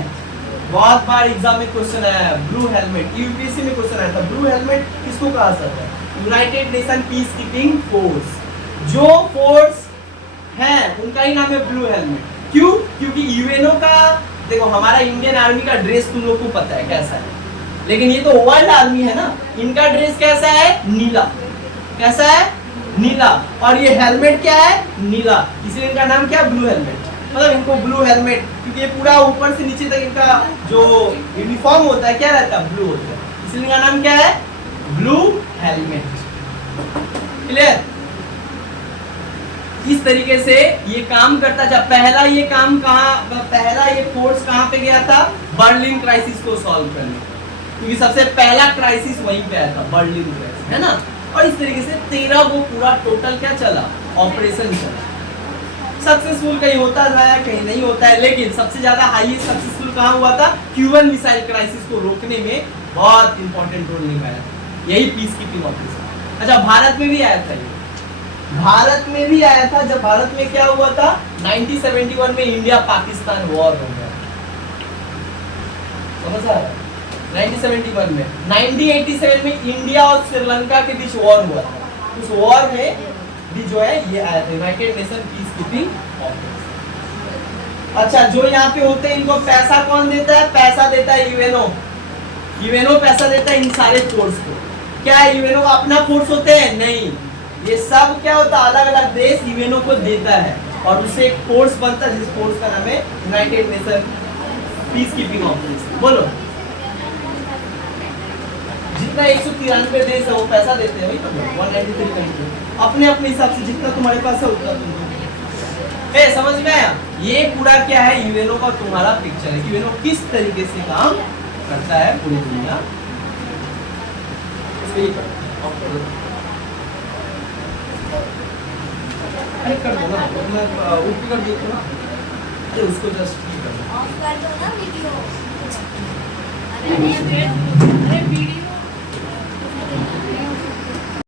बहुत बार एग्जाम में क्वेश्चन आया है, ब्लू हेलमेट, यूपीएससी में क्वेश्चन आया था, ब्लू हेलमेट किसको कहा जाता है? United nation peace keeping force. जो फोर्स है उनका ही नाम है ब्लू हेलमेट। क्यों? क्योंकि यूएनओ का, देखो हमारा इंडियन आर्मी का ड्रेस तुम लोग को पता है कैसा है, लेकिन ये तो वर्ल्ड आर्मी है ना, इनका ड्रेस कैसा है? नीला। कैसा है? नीला। और ये हेलमेट क्या है? नीला, इसलिए इनका नाम क्या? Blue helmet. मतलब इनको ब्लू हेलमेट, क्योंकि ये पूरा ऊपर से नीचे तक इनका जो यूनिफॉर्म होता है क्या रहता है? ब्लू होता है, इसलिए इनका नाम क्या है? Blue helmet. क्लियर? इस तरीके से ये काम करता था। पहला ये फोर्स कहाँ पे गया था? बर्लिन क्राइसिस को सॉल्व करने, क्योंकि सबसे पहला क्राइसिस वहीं पे आया था, बर्लिन क्राइसिस, है ना। और इस तरीके से 13 वो पूरा टोटल क्या चला? ऑपरेशन चला। सक्सेसफुल कहीं होता है, कहीं नहीं होता है, लेकिन सबसे ज्यादा हाईएस्ट सक्सेसफुल कहाँ हुआ था? क्यूबन मिसाइल क्राइसिस को रोकने में बहुत इंपॉर्टेंट रोल निभाया, यही पीस कीपिंग ऑपरेशन। अच्छा, भारत में भी आया था ये, भारत में भी आया था। जब भारत में क्या हुआ था? 1971 में इंडिया पाकिस्तान वॉर हो गया, समझ आ रहा है? 1971 में, 1987 में इंडिया और श्रीलंका के बीच वॉर हुआ था, उस वॉर में भी जो है ये आया था, United nation peace keeping operation. अच्छा, जो यहाँ पे होते हैं इनको पैसा कौन देता है? पैसा देता है यूएनओ। यूएनओ पैसा देता है इन सारे फोर्स को। क्या यूएनओ का अपना फोर्स होते हैं? नहीं, ये सब क्या होता है? अलग अलग देश यूएनओ को देता है और उससे एक फोर्स बनता है, जिस फोर्स का नाम है united nation peace keeping operation. बोलो, जितना 193 देश है वो पैसा देते हैं, वही तो 193 कंट्री अपने अपने हिसाब से, जितना तुम्हारे पास है उतना तुम। ए, समझ में आया? ये पूरा क्या है? यूएनओ का तुम्हारा पिक्चर है, यूएनओ किस तरीके से काम करता है पूरी दुनिया। अरे कर दो ना, ऊपर कर दो ना, अरे उसको जस्ट ऑफ कर दो ना वीडियो। अरे वीडियो